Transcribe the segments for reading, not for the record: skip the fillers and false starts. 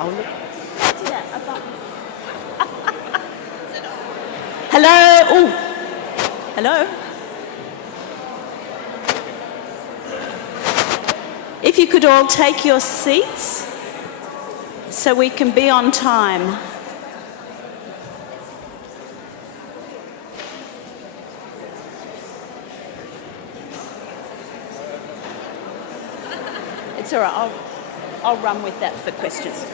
Oh, look. What's that? A button. Hello? Oh. Hello? If you could all take your seats so we can be on time. It's all right, I'll run with that for questions.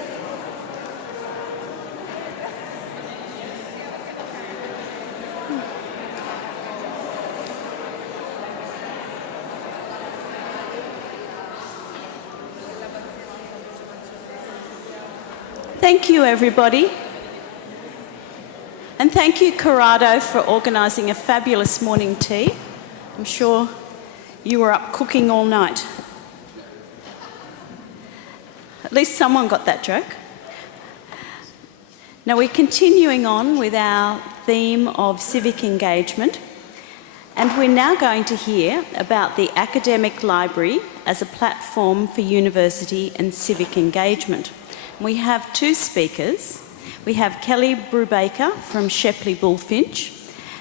Thank you, everybody. And thank you, Corrado, for organising a fabulous morning tea. I'm sure you were up cooking all night. At least someone got that joke. Now we're continuing on with our theme of civic engagement, and we're now going to hear about the academic library as a platform for university and civic engagement. We have two speakers. We have Kelly Brubaker from Shepley Bullfinch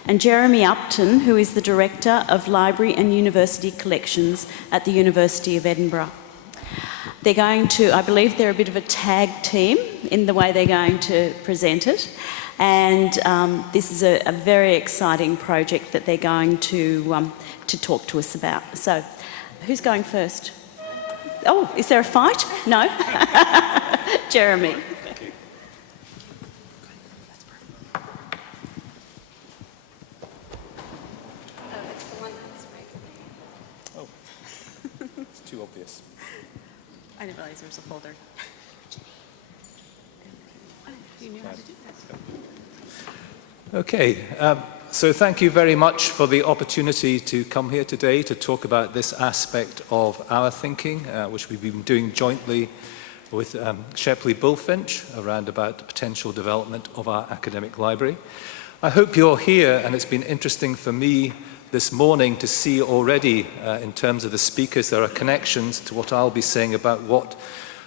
and Jeremy Upton, who is the Director of Library and University Collections at the University of Edinburgh. They're going to, I believe they're a bit of a tag team in the way they're going to present it. And this is a very exciting project that they're going to talk to us about. So, who's going first? Oh, is there a fight? No? Jeremy. Thank you. Oh, it's the one that's right. Oh, it's too obvious. I didn't realize there was a folder. You knew how to do that. Okay, so thank you very much for the opportunity to come here today to talk about this aspect of our thinking, which we've been doing jointly with Shepley Bullfinch around about the potential development of our academic library. I hope you're here, and it's been interesting for me this morning to see already, in terms of the speakers, there are connections to what I'll be saying about what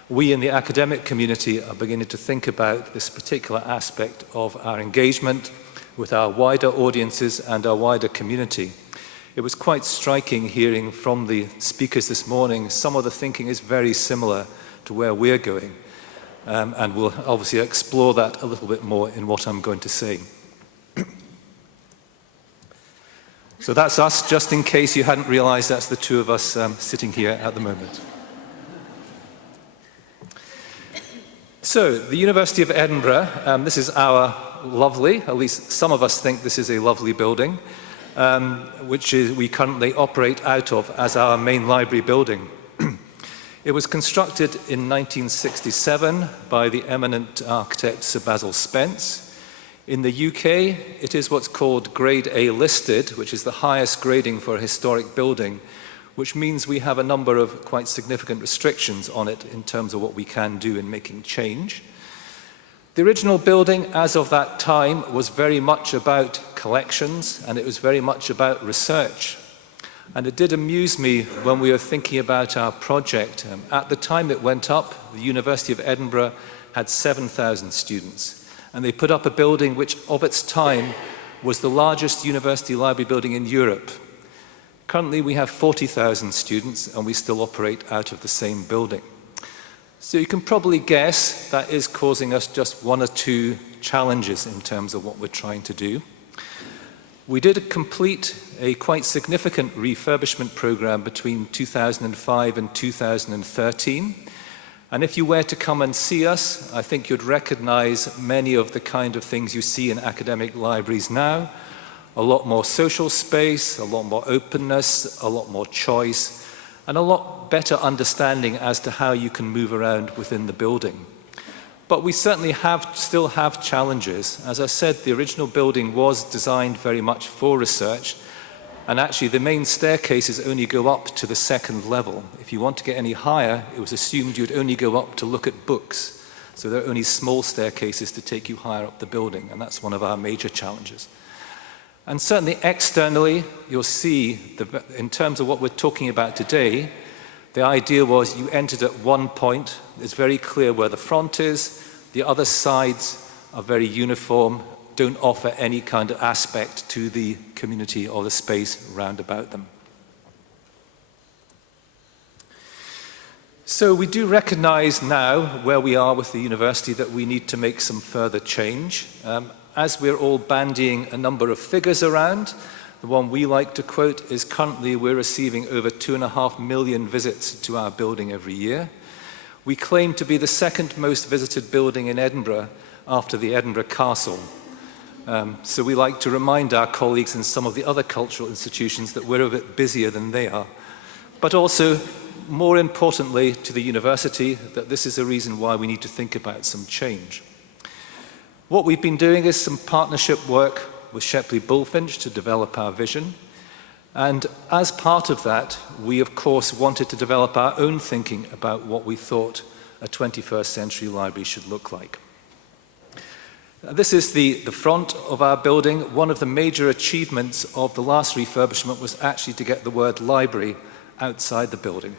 we in the academic community are beginning to think about this particular aspect of our engagement with our wider audiences and our wider community. It was quite striking hearing from the speakers this morning, some of the thinking is very similar to where we're going. And we'll obviously explore that a little bit more in what I'm going to say. So that's us, just in case you hadn't realized that's the two of us sitting here at the moment. So, the University of Edinburgh, this is our lovely, at least some of us think this is a lovely building, which we currently operate out of as our main library building. It was constructed in 1967 by the eminent architect Sir Basil Spence. In the UK, it is what's called Grade A listed, which is the highest grading for a historic building, which means we have a number of quite significant restrictions on it in terms of what we can do in making change. The original building, as of that time, was very much about collections, and it was very much about research. And it did amuse me when we were thinking about our project. At the time it went up, the University of Edinburgh had 7,000 students. And they put up a building which, of its time, was the largest university library building in Europe. Currently, we have 40,000 students, and we still operate out of the same building. So you can probably guess that is causing us just one or two challenges in terms of what we're trying to do. We did complete a quite significant refurbishment program between 2005 and 2013. And if you were to come and see us, I think you'd recognize many of the kind of things you see in academic libraries now. A lot more social space, a lot more openness, a lot more choice, and a lot better understanding as to how you can move around within the building. But we certainly still have challenges. As I said, the original building was designed very much for research, and actually the main staircases only go up to the second level. If you want to get any higher, it was assumed you'd only go up to look at books. So there are only small staircases to take you higher up the building, and that's one of our major challenges. And certainly externally, you'll see, in terms of what we're talking about today, The idea was you entered at one point, it's very clear where the front is, the other sides are very uniform, don't offer any kind of aspect to the community or the space round about them. So we do recognize now where we are with the university that we need to make some further change. As we're all bandying a number of figures around, the one we like to quote is currently we're receiving over 2.5 million visits to our building every year. We claim to be the second most visited building in Edinburgh after the Edinburgh Castle. So we like to remind our colleagues in some of the other cultural institutions that we're a bit busier than they are. But also, more importantly to the university, that this is a reason why we need to think about some change. What we've been doing is some partnership work with Shepley Bullfinch to develop our vision. And as part of that, we of course wanted to develop our own thinking about what we thought a 21st century library should look like. This is the front of our building. One of the major achievements of the last refurbishment was actually to get the word library outside the building.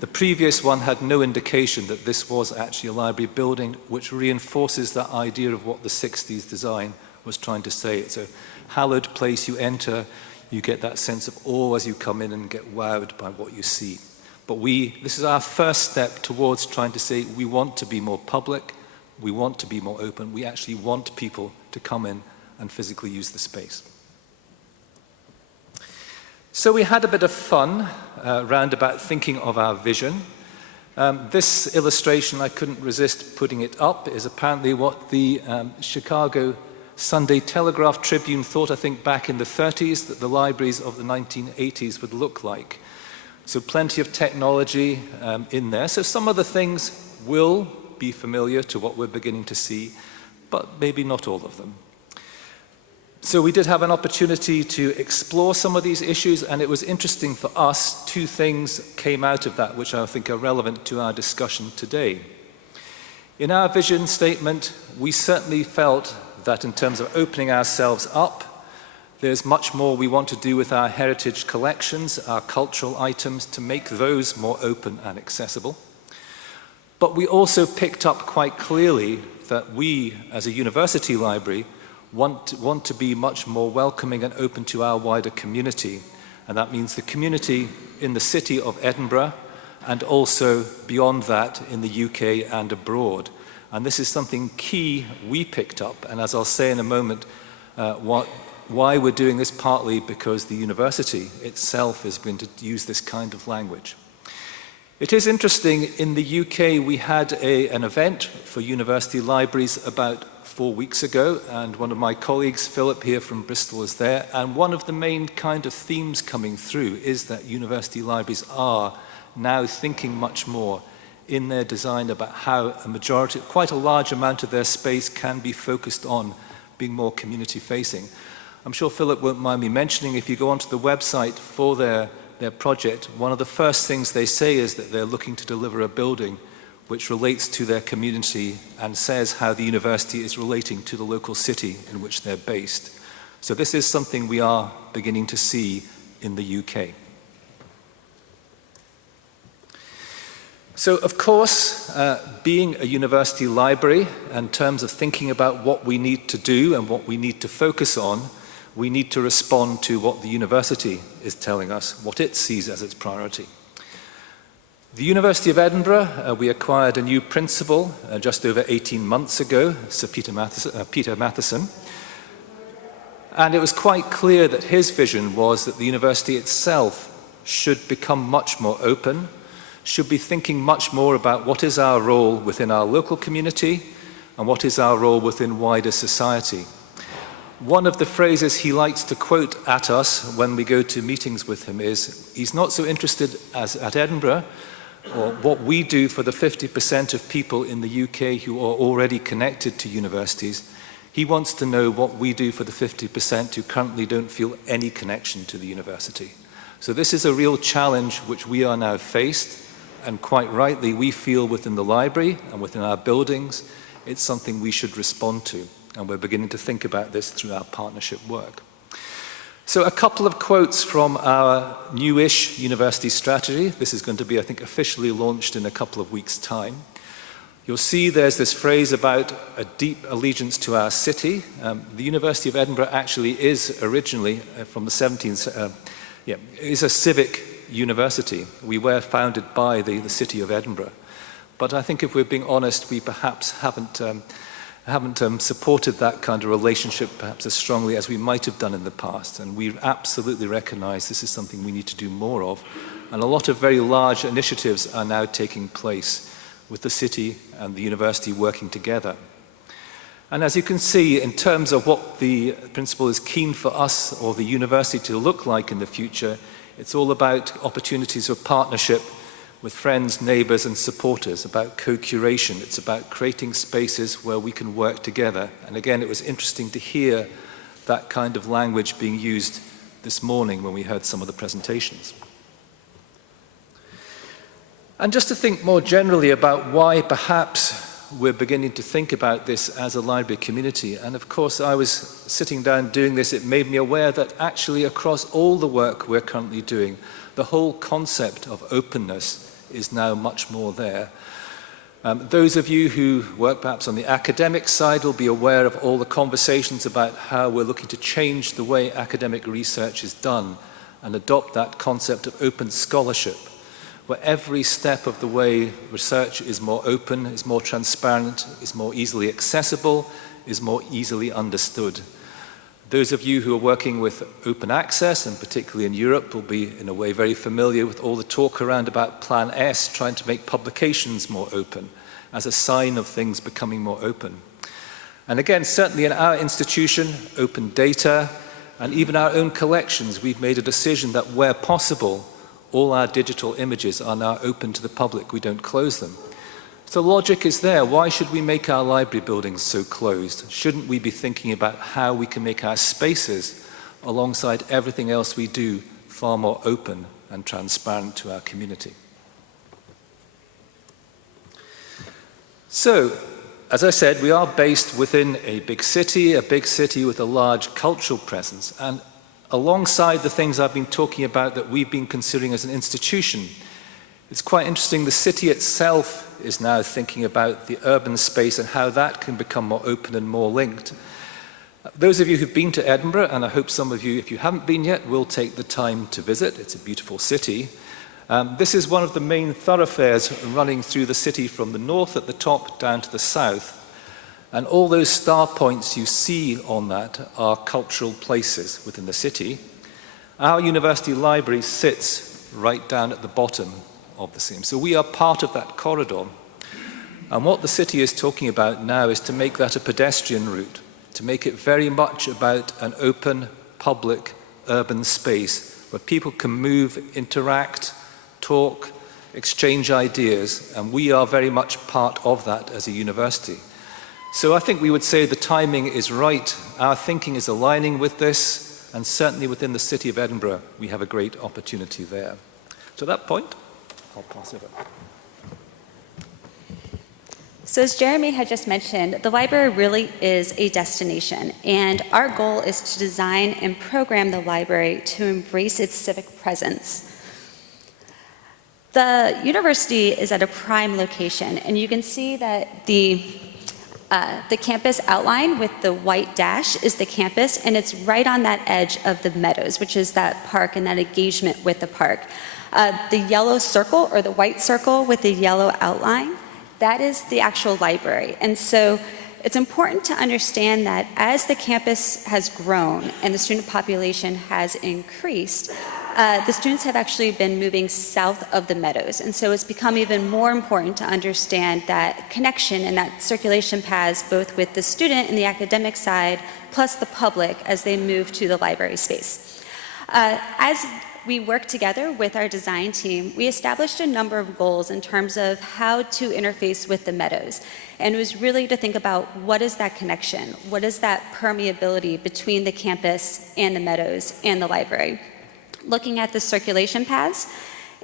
The previous one had no indication that this was actually a library building, which reinforces that idea of what the 60s design was trying to say. It's a hallowed place you enter, you get that sense of awe as you come in and get wowed by what you see. But this is our first step towards trying to say we want to be more public, we want to be more open, we actually want people to come in and physically use the space. So we had a bit of fun round about thinking of our vision. This illustration, I couldn't resist putting it up, is apparently what the Chicago Sunday Telegraph Tribune thought, I think, back in the 30s, that the libraries of the 1980s would look like. So plenty of technology in there. So some of the things will be familiar to what we're beginning to see, but maybe not all of them. So we did have an opportunity to explore some of these issues, and it was interesting for us. Two things came out of that which I think are relevant to our discussion today. In our vision statement, we certainly felt that in terms of opening ourselves up, there's much more we want to do with our heritage collections, our cultural items, to make those more open and accessible. But we also picked up quite clearly that we, as a university library, want to be much more welcoming and open to our wider community. And that means the community in the city of Edinburgh, and also beyond that in the UK and abroad. And this is something key we picked up, and as I'll say in a moment, why we're doing this, partly because the university itself is going to use this kind of language. It is interesting, in the UK we had an event for university libraries about 4 weeks ago, and one of my colleagues, Philip here from Bristol, was there, and one of the main kind of themes coming through is that university libraries are now thinking much more in their design about how quite a large amount of their space can be focused on being more community facing. I'm sure Philip won't mind me mentioning, if you go onto the website for their project, one of the first things they say is that they're looking to deliver a building which relates to their community and says how the university is relating to the local city in which they're based. So this is something we are beginning to see in the UK. So, of course, being a university library, in terms of thinking about what we need to do and what we need to focus on, we need to respond to what the university is telling us, what it sees as its priority. The University of Edinburgh, we acquired a new principal just over 18 months ago, Sir Peter Matheson, and it was quite clear that his vision was that the university itself should become much more open, should be thinking much more about what is our role within our local community and what is our role within wider society. One of the phrases he likes to quote at us when we go to meetings with him is, he's not so interested as at Edinburgh, or what we do for the 50% of people in the UK who are already connected to universities. He wants to know what we do for the 50% who currently don't feel any connection to the university. So this is a real challenge which we are now faced, and quite rightly we feel within the library and within our buildings, it's something we should respond to. And we're beginning to think about this through our partnership work. So a couple of quotes from our newish university strategy. This is going to be, I think, officially launched in a couple of weeks' time. You'll see there's this phrase about a deep allegiance to our city. The University of Edinburgh actually is originally, from the 17th, is a civic university. We were founded by the city of Edinburgh. But I think if we're being honest, we perhaps haven't supported that kind of relationship perhaps as strongly as we might have done in the past. And we absolutely recognize this is something we need to do more of. And a lot of very large initiatives are now taking place with the city and the university working together. And as you can see, in terms of what the principal is keen for us or the university to look like in the future, it's all about opportunities of partnership with friends, neighbours and supporters, about co-curation. It's about creating spaces where we can work together. And again, it was interesting to hear that kind of language being used this morning when we heard some of the presentations. And just to think more generally about why perhaps we're beginning to think about this as a library community. And of course, I was sitting down doing this, it made me aware that actually across all the work we're currently doing, the whole concept of openness is now much more there. Those of you who work perhaps on the academic side will be aware of all the conversations about how we're looking to change the way academic research is done and adopt that concept of open scholarship, where every step of the way research is more open, is more transparent, is more easily accessible, is more easily understood. Those of you who are working with open access, and particularly in Europe, will be in a way very familiar with all the talk around about Plan S, trying to make publications more open as a sign of things becoming more open. And again, certainly in our institution, open data, and even our own collections, we've made a decision that where possible, all our digital images are now open to the public. We don't close them. So logic is there. Why should we make our library buildings so closed? Shouldn't we be thinking about how we can make our spaces, alongside everything else we do, far more open and transparent to our community? So, as I said, we are based within a big city with a large cultural presence. And alongside the things I've been talking about that we've been considering as an institution, it's quite interesting, the city itself is now thinking about the urban space and how that can become more open and more linked. Those of you who've been to Edinburgh, and I hope some of you, if you haven't been yet, will take the time to visit. It's a beautiful city. This is one of the main thoroughfares running through the city from the north at the top down to the south. And all those star points you see on that are cultural places within the city. Our university library sits right down at the bottom of the same. So we are part of that corridor. And what the city is talking about now is to make that a pedestrian route, to make it very much about an open, public, urban space where people can move, interact, talk, exchange ideas. And we are very much part of that as a university. So I think we would say the timing is right. Our thinking is aligning with this, and certainly within the city of Edinburgh, we have a great opportunity there. So at that point, I'll pass it over. So as Jeremy had just mentioned, the library really is a destination, and our goal is to design and program the library to embrace its civic presence. The university is at a prime location, and you can see that the campus outline with the white dash is the campus, and it's right on that edge of the meadows, which is that park and that engagement with the park. The yellow circle, or the white circle with the yellow outline, that is the actual library. And so it's important to understand that as the campus has grown and the student population has increased, the students have actually been moving south of the meadows. And so it's become even more important to understand that connection and that circulation paths both with the student and the academic side, plus the public as they move to the library space. As we worked together with our design team, we established a number of goals in terms of how to interface with the meadows. And it was really to think about what is that connection? What is that permeability between the campus and the meadows and the library? Looking at the circulation paths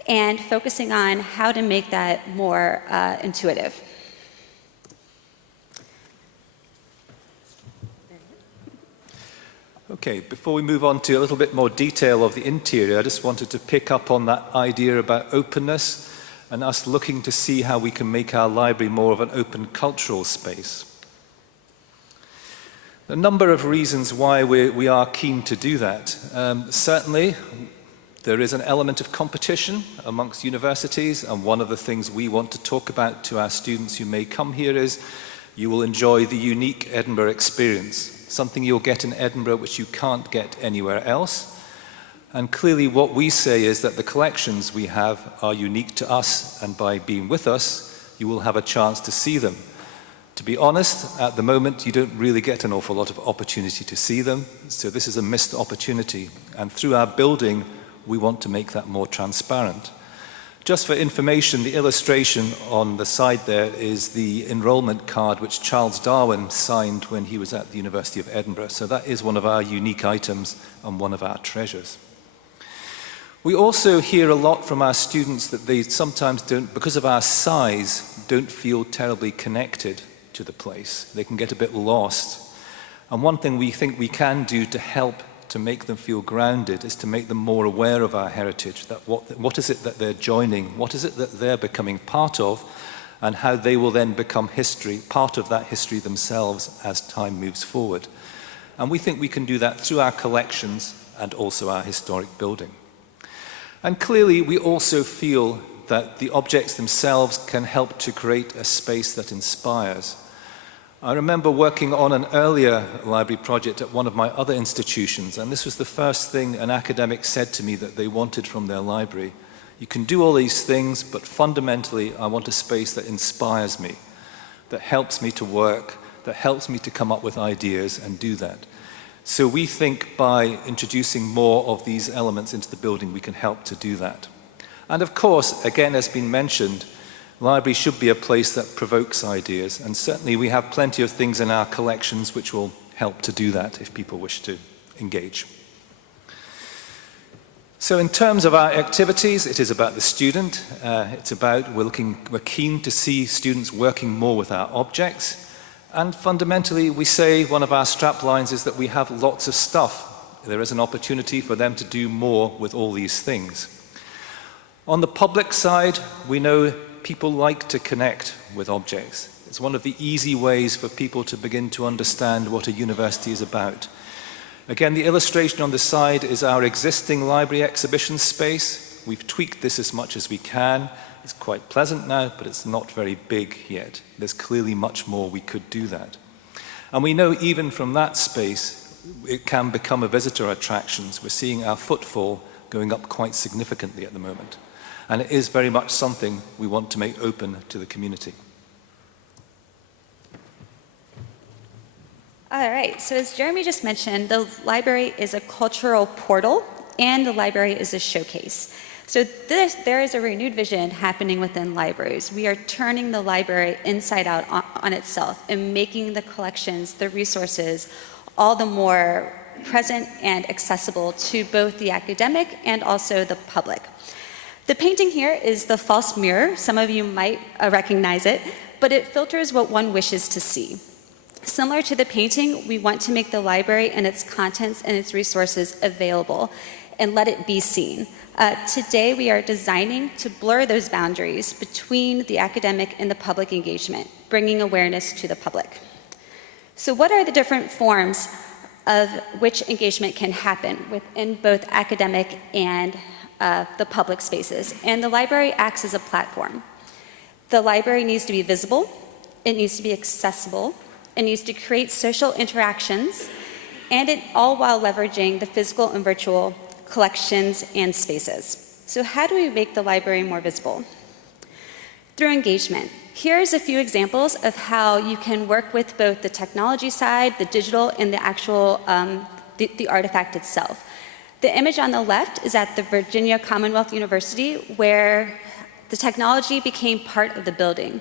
and focusing on how to make that more intuitive. Okay, before we move on to a little bit more detail of the interior, I just wanted to pick up on that idea about openness and us looking to see how we can make our library more of an open cultural space. A number of reasons why we are keen to do that. Certainly, there is an element of competition amongst universities, and one of the things we want to talk about to our students who may come here is you will enjoy the unique Edinburgh experience, something you'll get in Edinburgh which you can't get anywhere else. And clearly what we say is that the collections we have are unique to us, and by being with us, you will have a chance to see them. To be honest, at the moment, you don't really get an awful lot of opportunity to see them, so this is a missed opportunity. And through our building, we want to make that more transparent. Just for information, the illustration on the side there is the enrollment card which Charles Darwin signed when he was at the University of Edinburgh. So that is one of our unique items and one of our treasures. We also hear a lot from our students that they sometimes don't, because of our size, don't feel terribly connected to the place. They can get a bit lost. And one thing we think we can do to help to make them feel grounded is to make them more aware of our heritage, that what is it that they're joining, what is it that they're becoming part of, and how they will then become history, part of that history themselves as time moves forward. And we think we can do that through our collections and also our historic building. And clearly we also feel that the objects themselves can help to create a space that inspires. I remember working on an earlier library project at one of my other institutions, and this was the first thing an academic said to me that they wanted from their library. You can do all these things, but fundamentally I want a space that inspires me, that helps me to work, that helps me to come up with ideas and do that. So we think by introducing more of these elements into the building, we can help to do that. And of course, again, as been mentioned, library should be a place that provokes ideas, and certainly we have plenty of things in our collections which will help to do that if people wish to engage. So in terms of our activities, it is about the student. It's about we're keen to see students working more with our objects, and fundamentally we say one of our strap lines is that we have lots of stuff. There is an opportunity for them to do more with all these things. On the public side, we know people like to connect with objects. It's one of the easy ways for people to begin to understand what a university is about. Again, the illustration on the side is our existing library exhibition space. We've tweaked this as much as we can. It's quite pleasant now, but it's not very big yet. There's clearly much more we could do that. And we know even from that space, it can become a visitor attraction. We're seeing our footfall going up quite significantly at the moment. And it is very much something we want to make open to the community. All right, so as Jeremy just mentioned, the library is a cultural portal and the library is a showcase. So there is a renewed vision happening within libraries. We are turning the library inside out on itself and making the collections, the resources, all the more present and accessible to both the academic and also the public. The painting here is the false mirror. Some of you might recognize it, but it filters what one wishes to see. Similar to the painting, we want to make the library and its contents and its resources available and let it be seen. Today, we are designing to blur those boundaries between the academic and the public engagement, bringing awareness to the public. So what are the different forms of which engagement can happen within both academic and the public spaces? And the library acts as a platform. The library needs to be visible, it needs to be accessible, it needs to create social interactions, and it all while leveraging the physical and virtual collections and spaces. So how do we make the library more visible? Through engagement. Here's a few examples of how you can work with both the technology side, the digital, and the actual the artifact itself. The image on the left is at the Virginia Commonwealth University, where the technology became part of the building.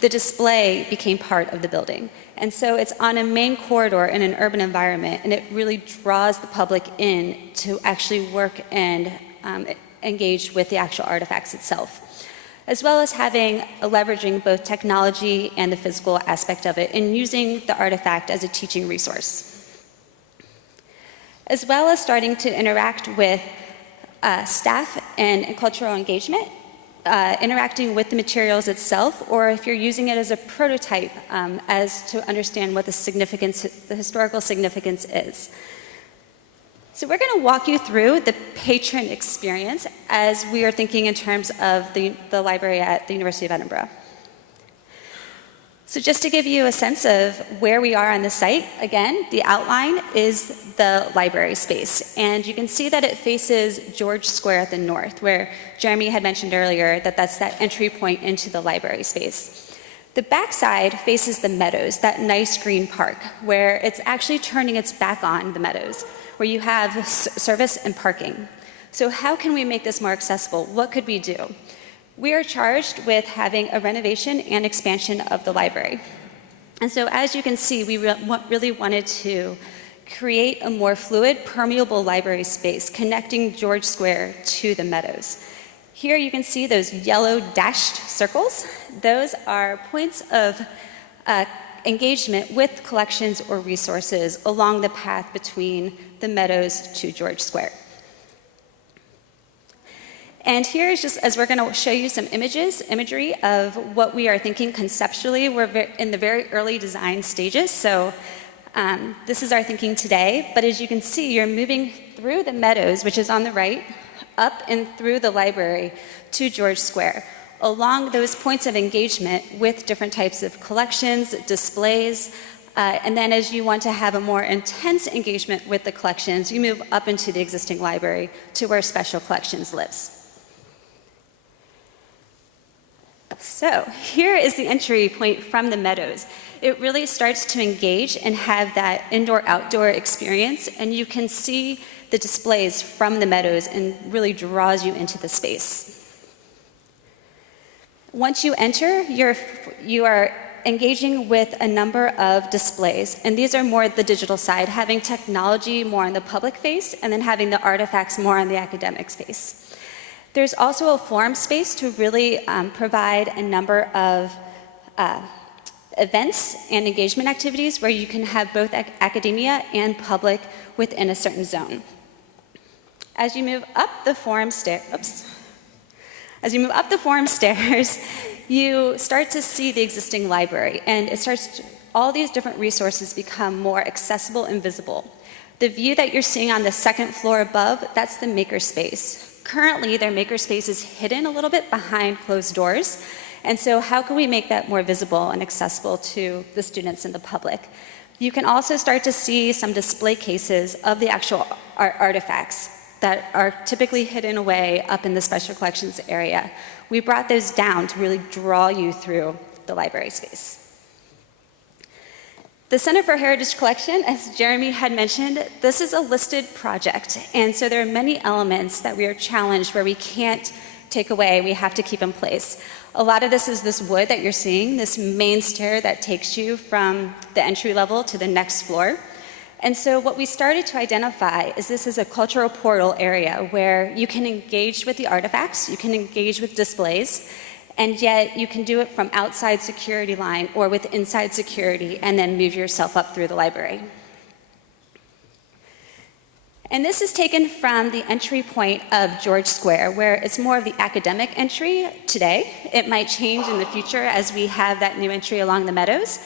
The display became part of the building. And so it's on a main corridor in an urban environment, and it really draws the public in to actually work and engage with the actual artifacts itself, as well as leveraging both technology and the physical aspect of it and using the artifact as a teaching resource. as well as starting to interact with staff and cultural engagement, interacting with the materials itself, or if you're using it as a prototype as to understand what the historical significance is. So we're going to walk you through the patron experience as we are thinking in terms of the library at the University of Edinburgh. So just to give you a sense of where we are on the site, again, the outline is the library space. And you can see that it faces George Square at the north, where Jeremy had mentioned earlier that that's that entry point into the library space. The backside faces the meadows, that nice green park, where it's actually turning its back on the meadows, where you have service and parking. So how can we make this more accessible? What could we do? We are charged with having a renovation and expansion of the library. And so as you can see, we really wanted to create a more fluid, permeable library space connecting George Square to the meadows. Here you can see those yellow dashed circles. Those are points of engagement with collections or resources along the path between the meadows to George Square. And here is just, as we're going to show you some imagery of what we are thinking conceptually. We're in the very early design stages, so this is our thinking today. But as you can see, you're moving through the meadows, which is on the right, up and through the library to George Square, along those points of engagement with different types of collections, displays, and then as you want to have a more intense engagement with the collections, you move up into the existing library to where Special Collections lives. So here is the entry point from the meadows. It really starts to engage and have that indoor-outdoor experience, and you can see the displays from the meadows and really draws you into the space. Once you enter, you are engaging with a number of displays, and these are more the digital side, having technology more on the public face, and then having the artifacts more on the academic space. There's also a forum space to really provide a number of events and engagement activities where you can have both academia and public within a certain zone. As you move up the forum stairs, you start to see the existing library, and all these different resources become more accessible and visible. The view that you're seeing on the second floor above, that's the makerspace. Currently, their makerspace is hidden a little bit behind closed doors, and so how can we make that more visible and accessible to the students and the public? You can also start to see some display cases of the actual artifacts that are typically hidden away up in the Special Collections area. We brought those down to really draw you through the library space. The Center for Heritage Collection, as Jeremy had mentioned, this is a listed project, and so there are many elements that we are challenged where we can't take away, we have to keep in place. A lot of this is this wood that you're seeing, this main stair that takes you from the entry level to the next floor. And so what we started to identify is this is a cultural portal area where you can engage with the artifacts, you can engage with displays, and yet you can do it from outside security line or with inside security and then move yourself up through the library. And this is taken from the entry point of George Square, where it's more of the academic entry today. It might change in the future as we have that new entry along the meadows,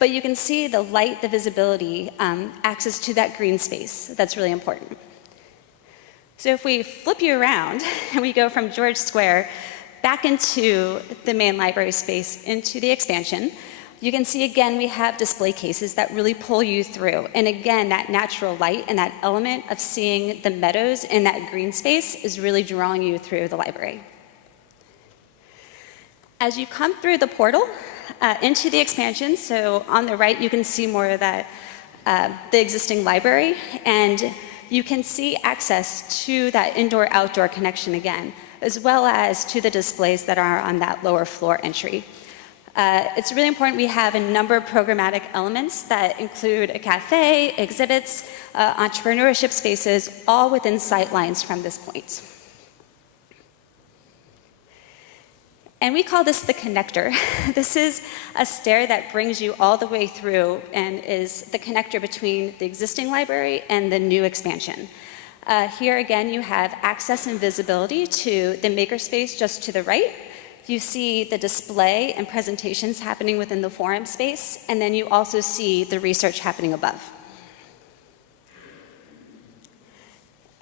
but you can see the light, the visibility, access to that green space. That's really important. So if we flip you around and we go from George Square back into the main library space, into the expansion, you can see again we have display cases that really pull you through. And again, that natural light and that element of seeing the meadows in that green space is really drawing you through the library. As you come through the portal into the expansion, so on the right you can see more of that, the existing library, and you can see access to that indoor-outdoor connection again, as well as to the displays that are on that lower floor entry. It's really important we have a number of programmatic elements that include a cafe, exhibits, entrepreneurship spaces, all within sight lines from this point. And we call this the connector. This is a stair that brings you all the way through and is the connector between the existing library and the new expansion. Here again, you have access and visibility to the makerspace just to the right. You see the display and presentations happening within the forum space, and then you also see the research happening above.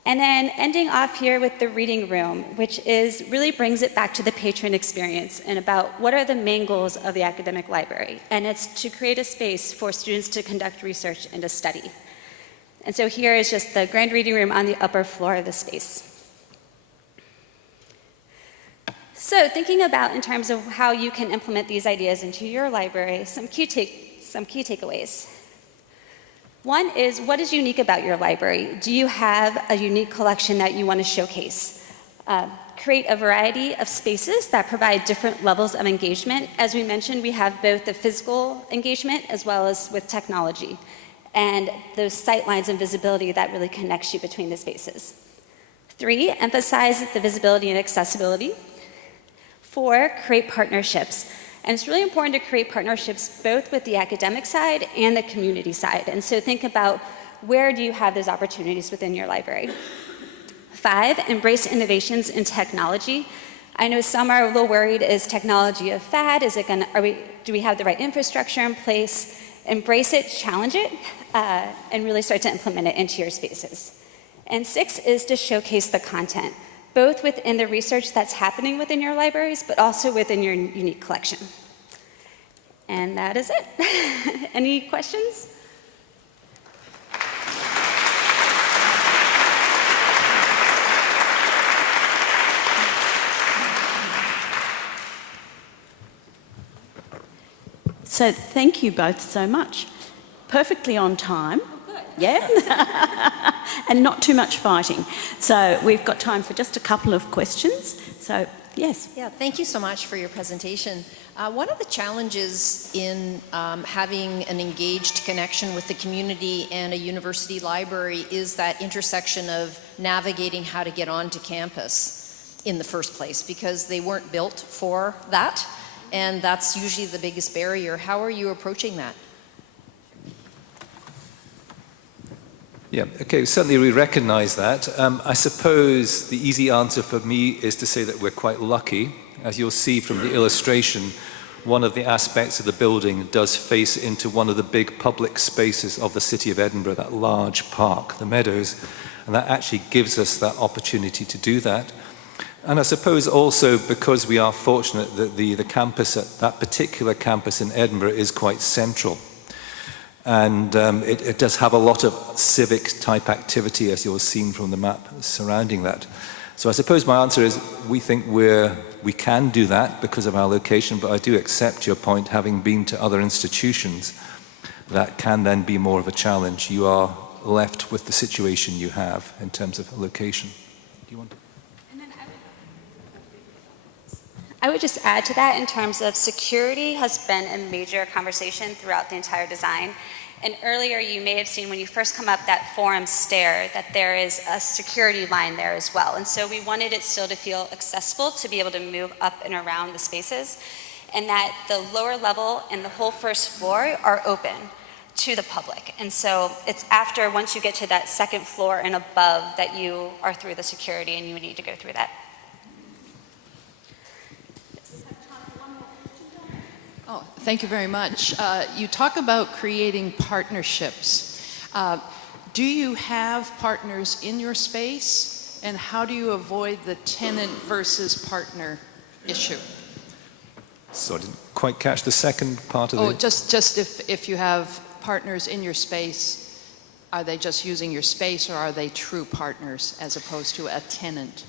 And then ending off here with the reading room, which really brings it back to the patron experience and about what are the main goals of the academic library. And it's to create a space for students to conduct research and to study. And so here is just the grand reading room on the upper floor of the space. So thinking about in terms of how you can implement these ideas into your library, some key takeaways. One is, what is unique about your library? Do you have a unique collection that you want to showcase? Create a variety of spaces that provide different levels of engagement. As we mentioned, we have both the physical engagement as well as with technology, and those sight lines and visibility that really connects you between the spaces. 3, emphasize the visibility and accessibility. 4, create partnerships. And it's really important to create partnerships both with the academic side and the community side. And so think about where do you have those opportunities within your library. 5, embrace innovations in technology. I know some are a little worried, is technology a fad? Do we have the right infrastructure in place? Embrace it, challenge it, and really start to implement it into your spaces. And 6 is to showcase the content, both within the research that's happening within your libraries, but also within your unique collection. And that is it. Any questions? So thank you both so much. Perfectly on time. Yeah? And not too much fighting. So we've got time for just a couple of questions. So, yes. Yeah, thank you so much for your presentation. One of the challenges in having an engaged connection with the community and a university library is that intersection of navigating how to get onto campus in the first place, because they weren't built for that, and that's usually the biggest barrier. How are you approaching that? Yeah, okay, certainly we recognize that. I suppose the easy answer for me is to say that we're quite lucky. As you'll see from the illustration, one of the aspects of the building does face into one of the big public spaces of the city of Edinburgh, that large park, the Meadows, and that actually gives us that opportunity to do that. And I suppose also because we are fortunate that the campus, that particular campus in Edinburgh, is quite central. And it does have a lot of civic type activity, as you'll have seen from the map surrounding that. So I suppose my answer is we think we can do that because of our location, but I do accept your point, having been to other institutions, that can then be more of a challenge. You are left with the situation you have in terms of location. Do you want to? I would just add to that in terms of security has been a major conversation throughout the entire design. And earlier you may have seen when you first come up that forum stair that there is a security line there as well. And so we wanted it still to feel accessible to be able to move up and around the spaces, and that the lower level and the whole first floor are open to the public. And so it's after, once you get to that second floor and above, that you are through the security and you need to go through that. Oh, thank you very much. You talk about creating partnerships. Do you have partners in your space, and how do you avoid the tenant versus partner issue? So I didn't quite catch the second part of Oh, it. just if you have partners in your space, are they just using your space, or are they true partners as opposed to a tenant?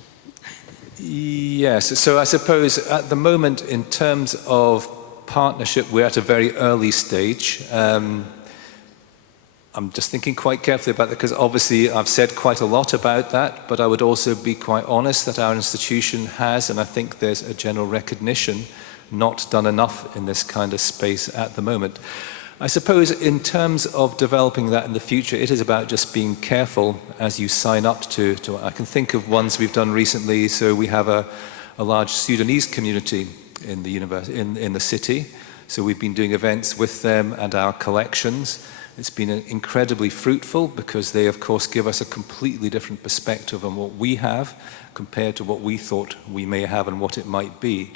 Yes, so I suppose at the moment in terms of partnership, we're at a very early stage. I'm just thinking quite carefully about that, because obviously I've said quite a lot about that, but I would also be quite honest that our institution has, and I think there's a general recognition, not done enough in this kind of space at the moment. I suppose in terms of developing that in the future, it is about just being careful as you sign up to I can think of ones we've done recently. So we have a large Sudanese community in the in the city. So we've been doing events with them and our collections. It's been incredibly fruitful because they, of course, give us a completely different perspective on what we have compared to what we thought we may have and what it might be.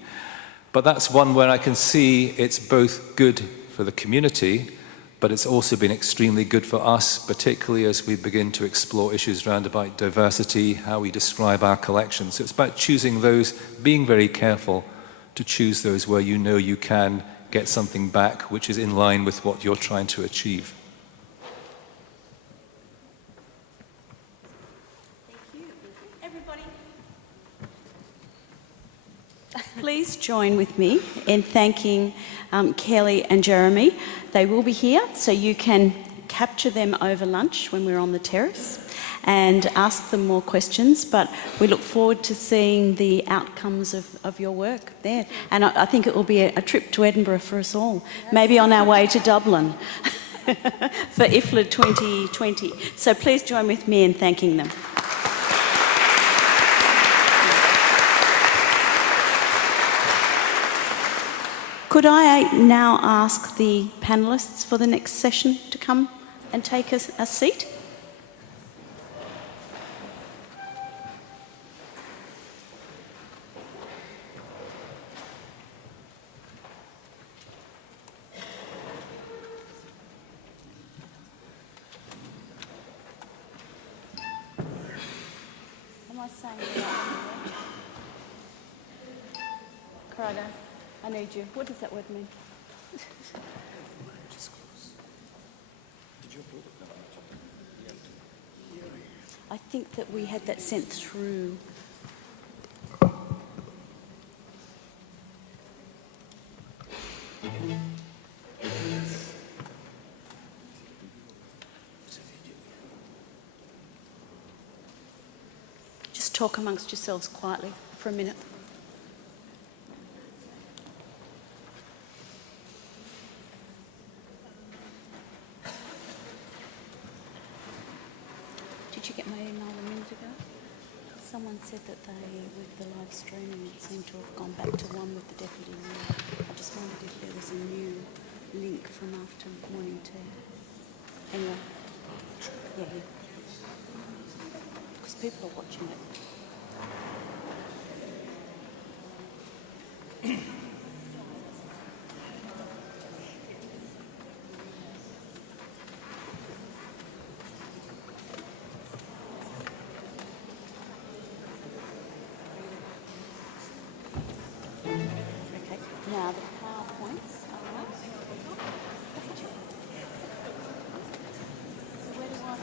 But that's one where I can see it's both good for the community, but it's also been extremely good for us, particularly as we begin to explore issues around about diversity, how we describe our collections. So it's about choosing those, being very careful to choose those where you know you can get something back which is in line with what you're trying to achieve. Thank you. Everybody, please join with me in thanking Kelly and Jeremy. They will be here, so you can capture them over lunch when we're on the terrace and ask them more questions, but we look forward to seeing the outcomes of your work there. And I think it will be a trip to Edinburgh for us all, maybe on our way to Dublin for IFLA 2020. So please join with me in thanking them. Could I now ask the panellists for the next session to come and take a seat? Am I saying the right word? Corrado, I need you. What does that word mean? I think that we had that sent through. Just talk amongst yourselves quietly for a minute. Did you get my email a minute ago? Someone said that they, with the live streaming, it seemed to have gone back to one with the deputy mayor. I just wondered if there was a new link from after morning tea. Anyway, yeah. Because people are watching it. Now the PowerPoints are up. So where do I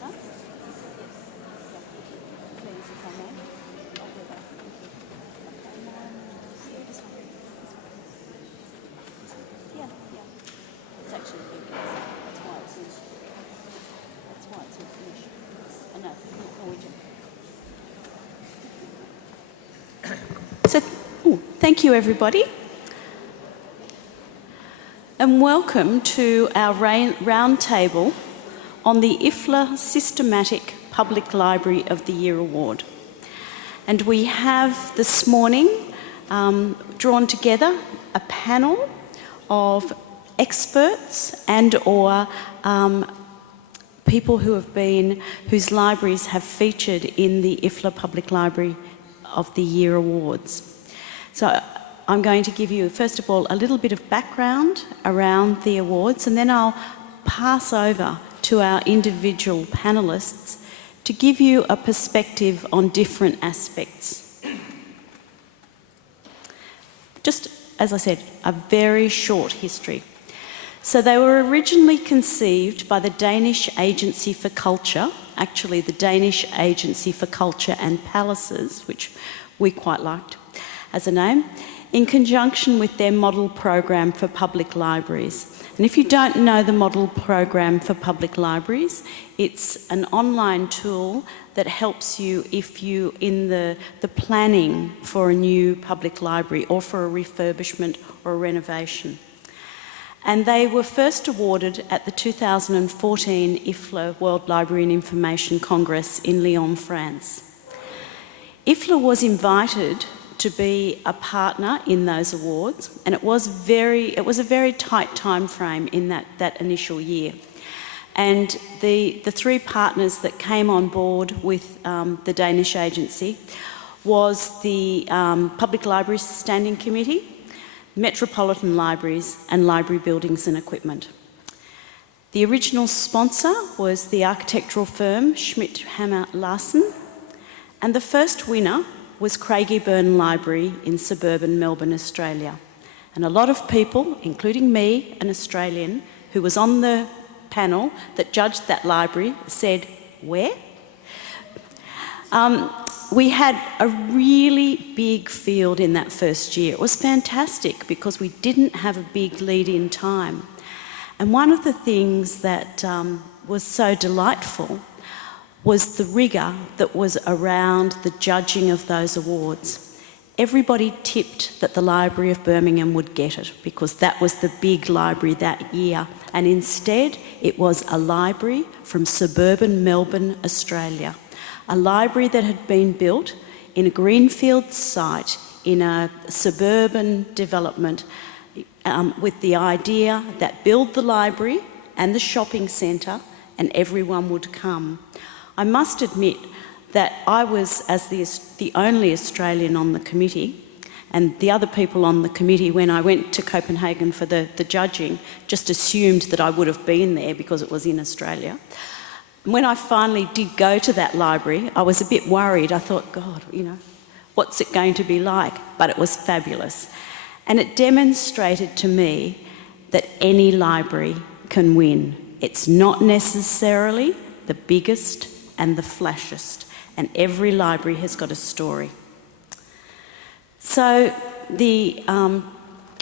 start? Please, if I may. I'll go back. Thank you. Okay, now, this one. Yeah. It's actually big. That's why it's in. That's why it's in Finnish. Oh no, Norwegian. So, thank you everybody. And welcome to our round table on the IFLA Systematic Public Library of the Year Award. And we have this morning drawn together a panel of experts and or people whose libraries have featured in the IFLA Public Library of the Year Awards. So I'm going to give you, first of all, a little bit of background around the awards, and then I'll pass over to our individual panellists to give you a perspective on different aspects. Just, as I said, a very short history. So they were originally conceived by the Danish Agency for Culture, actually the Danish Agency for Culture and Palaces, which we quite liked as a name, in conjunction with their model program for public libraries. And if you don't know the model program for public libraries, it's an online tool that helps you if you in the planning for a new public library or for a refurbishment or a renovation. And they were first awarded at the 2014 IFLA World Library and Information Congress in Lyon, France. IFLA was invited to be a partner in those awards, and it was a very tight time frame in that initial year. And the three partners that came on board with the Danish agency was the Public Libraries Standing Committee, Metropolitan Libraries, and Library Buildings and Equipment. The original sponsor was the architectural firm Schmidt Hammer Larsen, and the first winner was Craigieburn Library in suburban Melbourne, Australia. And a lot of people, including me, an Australian, who was on the panel that judged that library, said, "Where?" We had a really big field in that first year. It was fantastic because we didn't have a big lead-in time. And one of the things that was so delightful was the rigour that was around the judging of those awards. Everybody tipped that the Library of Birmingham would get it because that was the big library that year. And instead, it was a library from suburban Melbourne, Australia. A library that had been built in a greenfield site in a suburban development with the idea that build the library and the shopping centre and everyone would come. I must admit that I was, as the only Australian on the committee, and the other people on the committee, when I went to Copenhagen for the judging, just assumed that I would have been there because it was in Australia. When I finally did go to that library, I was a bit worried. I thought, God, what's it going to be like? But it was fabulous. And it demonstrated to me that any library can win. It's not necessarily the biggest and the flashiest, and every library has got a story. So the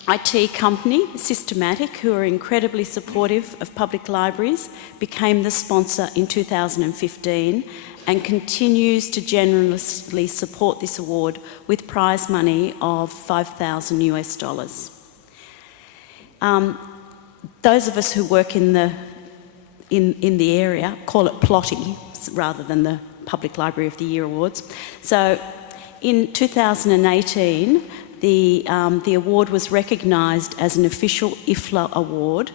IT company, Systematic, who are incredibly supportive of public libraries, became the sponsor in 2015 and continues to generously support this award with prize money of $5,000 US. Those of us who work in the area call it Plotty rather than the Public Library of the Year Awards. So in 2018, the award was recognised as an official IFLA award,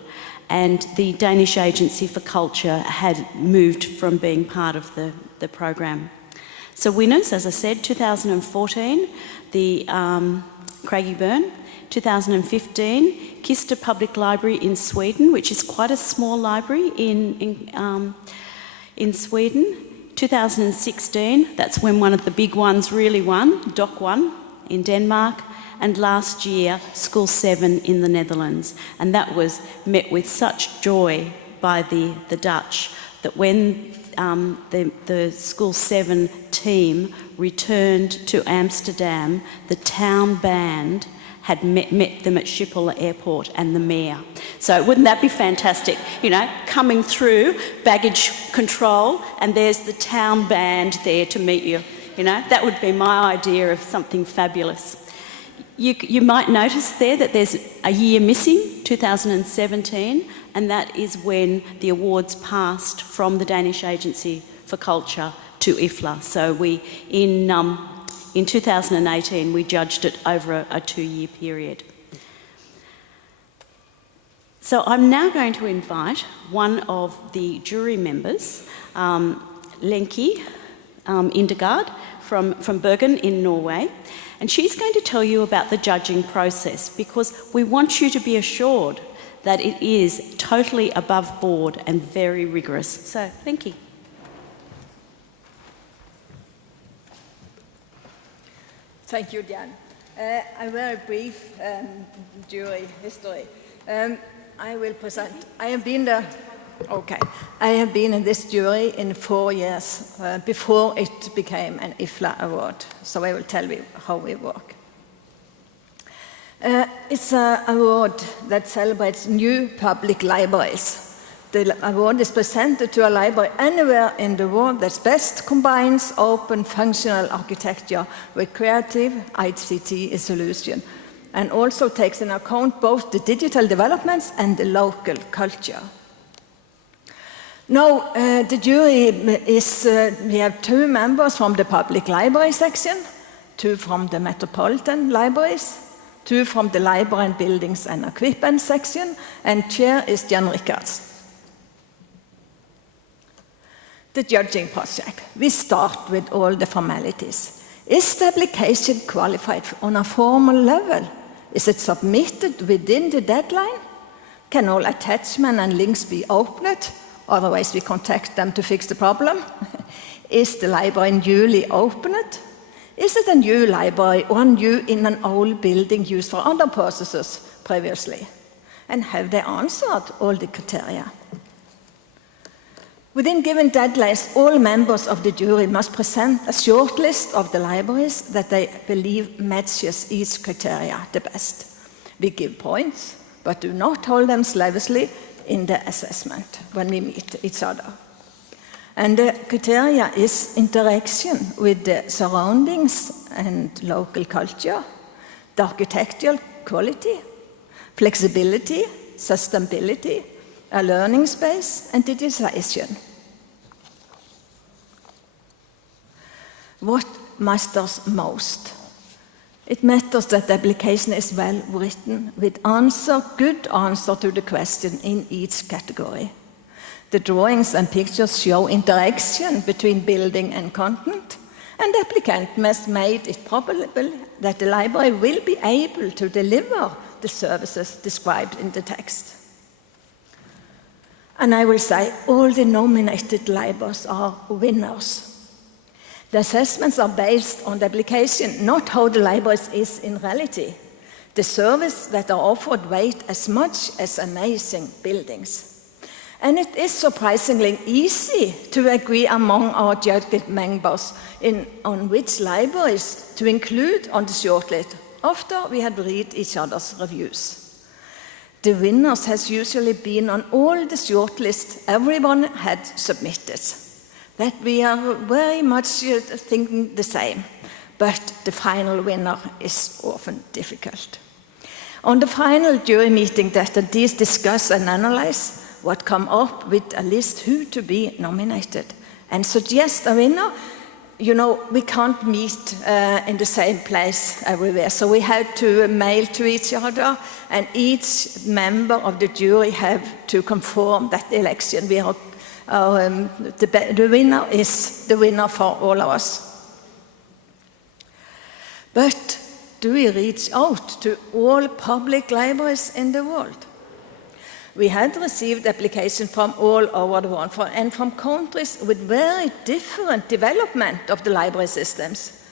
and the Danish Agency for Culture had moved from being part of the program. So winners, as I said, 2014, the Craigieburn. 2015, Kista Public Library in Sweden, which is quite a small library in Sweden. 2016, that's when one of the big ones really won, Doc 1 in Denmark. And last year, School 7 in the Netherlands. And that was met with such joy by the Dutch that when the School 7 team returned to Amsterdam, the town band had met them at Schiphol Airport and the mayor. So wouldn't that be fantastic? Coming through baggage control and there's the town band there to meet you. That would be my idea of something fabulous. You might notice there that there's a year missing, 2017, and that is when the awards passed from the Danish Agency for Culture to IFLA. So in 2018, we judged it over a 2-year period. So I'm now going to invite one of the jury members, Lenki Indegard from Bergen in Norway, and she's going to tell you about the judging process because we want you to be assured that it is totally above board and very rigorous. So, Lenki. Thank you, Diane. A very brief jury history. I will present. I have been in this jury in 4 years before it became an IFLA award. So I will tell you how we work. It's an award that celebrates new public libraries. The award is presented to a library anywhere in the world that best combines open functional architecture with creative ICT solution, and also takes into account both the digital developments and the local culture. Now, the jury we have 2 members from the public library section, 2 from the Metropolitan libraries, 2 from the Library and Buildings and Equipment section, and chair is Jan Rickards. The judging process. We start with all the formalities. Is the application qualified on a formal level? Is it submitted within the deadline? Can all attachments and links be opened? Otherwise we contact them to fix the problem. Is the library newly opened? Is it a new library or new in an old building used for other purposes previously? And have they answered all the criteria? Within given deadlines, all members of the jury must present a short list of the libraries that they believe matches each criteria the best. We give points, but do not hold them slavishly in the assessment when we meet each other. And the criteria is interaction with the surroundings and local culture, the architectural quality, flexibility, sustainability, a learning space, and digitization. What matters most? It matters that the application is well written with good answer to the question in each category. The drawings and pictures show interaction between building and content, and the applicant must make it probable that the library will be able to deliver the services described in the text. And I will say all the nominated libraries are winners. The assessments are based on the application, not how the library is in reality. The services that are offered weight as much as amazing buildings. And it is surprisingly easy to agree among our judged members on which libraries to include on the shortlist after we had read each other's reviews. The winners has usually been on all the shortlists everyone had submitted. That we are very much thinking the same, but the final winner is often difficult. On the final jury meeting, the attendees discuss and analyze what come up with a list who to be nominated and suggest a winner. You know, we can't meet in the same place everywhere, so we had to mail to each other, and each member of the jury have to confirm that the election we are the winner is the winner for all of us. But do we reach out to all public libraries in the world? We had received applications from all over the world and from countries with very different development of the library systems.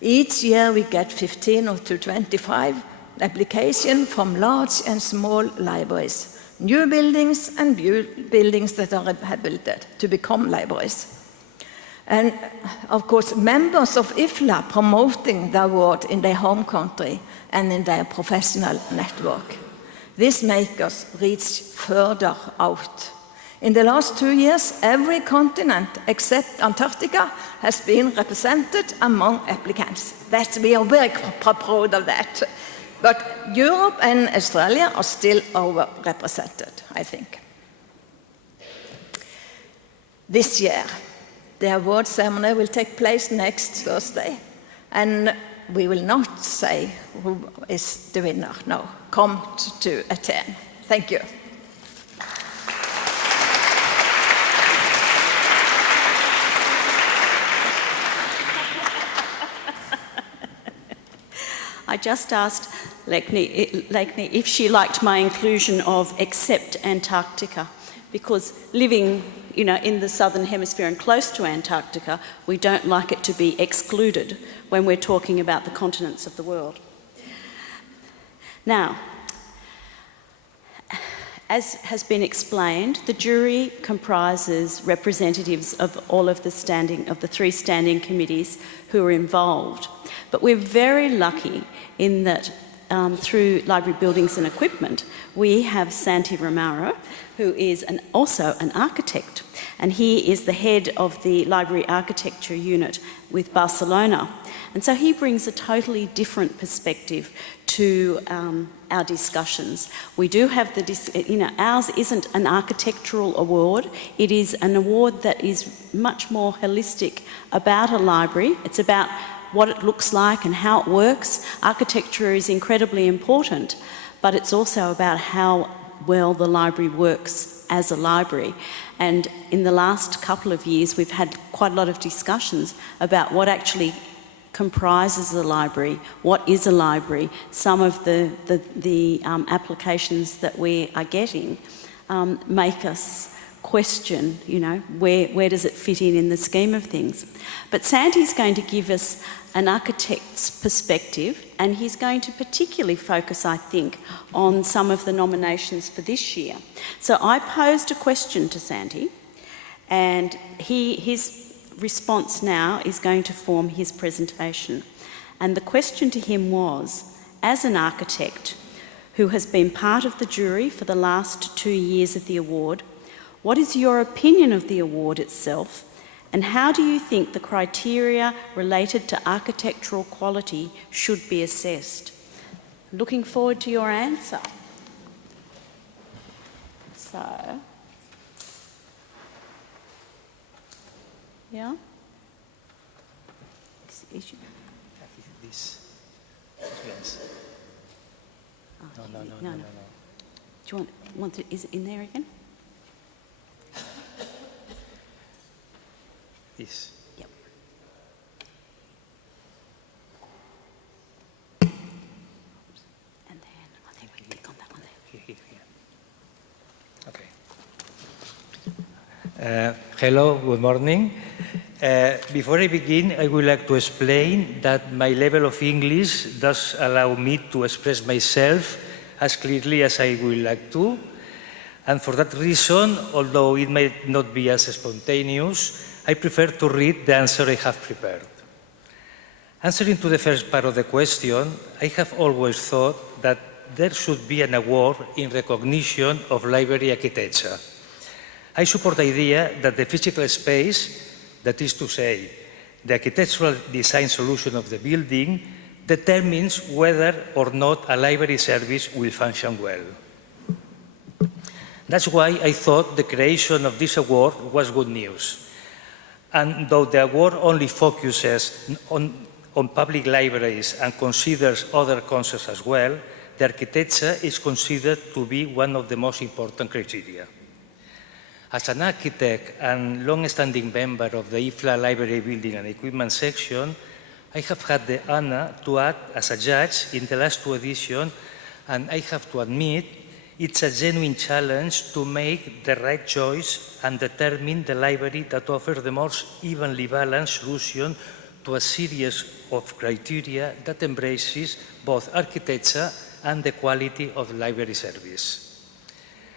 Each year we get 15 or to 25 applications from large and small libraries. New buildings and buildings that are rehabilitated to become libraries. And of course, members of IFLA promoting the award in their home country and in their professional network. This makes us reach further out. In the last 2 years, every continent except Antarctica has been represented among applicants. We are very proud of that. But Europe and Australia are still overrepresented, I think. This year, the award ceremony will take place next Thursday, and we will not say who is the winner. No, come to attend. Thank you. I just asked Lakney if she liked my inclusion of except Antarctica, because living, in the southern hemisphere and close to Antarctica, we don't like it to be excluded when we're talking about the continents of the world. Now, as has been explained, the jury comprises representatives of all of the 3 standing committees who are involved. But we're very lucky in that through Library Buildings and Equipment, we have Santi Romero, who is also an architect, and he is the head of the Library Architecture Unit with Barcelona. And so he brings a totally different perspective to our discussions. We do have ours isn't an architectural award, it is an award that is much more holistic about a library. It's about what it looks like and how it works. Architecture is incredibly important, but it's also about how well the library works as a library. And in the last couple of years, we've had quite a lot of discussions about what actually comprises a library, what is a library. Some of the applications that we are getting make us question, you know, where does it fit in the scheme of things. But Santi's going to give us an architect's perspective, and he's going to particularly focus, I think, on some of the nominations for this year. So I posed a question to Santi, and his response now is going to form his presentation. And the question to him was, as an architect who has been part of the jury for the last 2 years of the award, what is your opinion of the award itself, and how do you think the criteria related to architectural quality should be assessed? Looking forward to your answer. So, yeah? This. Yes. No. Do you want to, is it in there again? This. Yep. And then I think we click on that one there. Okay. Hello, good morning. Before I begin, I would like to explain that my level of English does allow me to express myself as clearly as I would like to. And for that reason, although it might not be as spontaneous, I prefer to read the answer I have prepared. Answering to the first part of the question, I have always thought that there should be an award in recognition of library architecture. I support the idea that the physical space, that is to say, the architectural design solution of the building, determines whether or not a library service will function well. That's why I thought the creation of this award was good news. And though the award only focuses on public libraries and considers other concepts as well, the architecture is considered to be one of the most important criteria. As an architect and long-standing member of the IFLA Library Building and Equipment section, I have had the honor to act as a judge in the last 2 editions, and I have to admit it's a genuine challenge to make the right choice and determine the library that offers the most evenly balanced solution to a series of criteria that embraces both architecture and the quality of library service.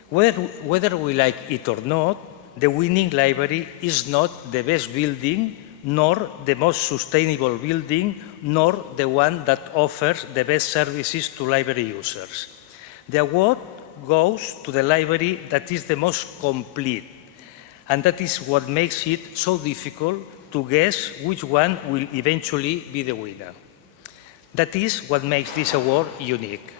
Whether we like it or not, the winning library is not the best building, nor the most sustainable building, nor the one that offers the best services to library users. The award goes to the library that is the most complete, and that is what makes it so difficult to guess which one will eventually be the winner. That is what makes this award unique.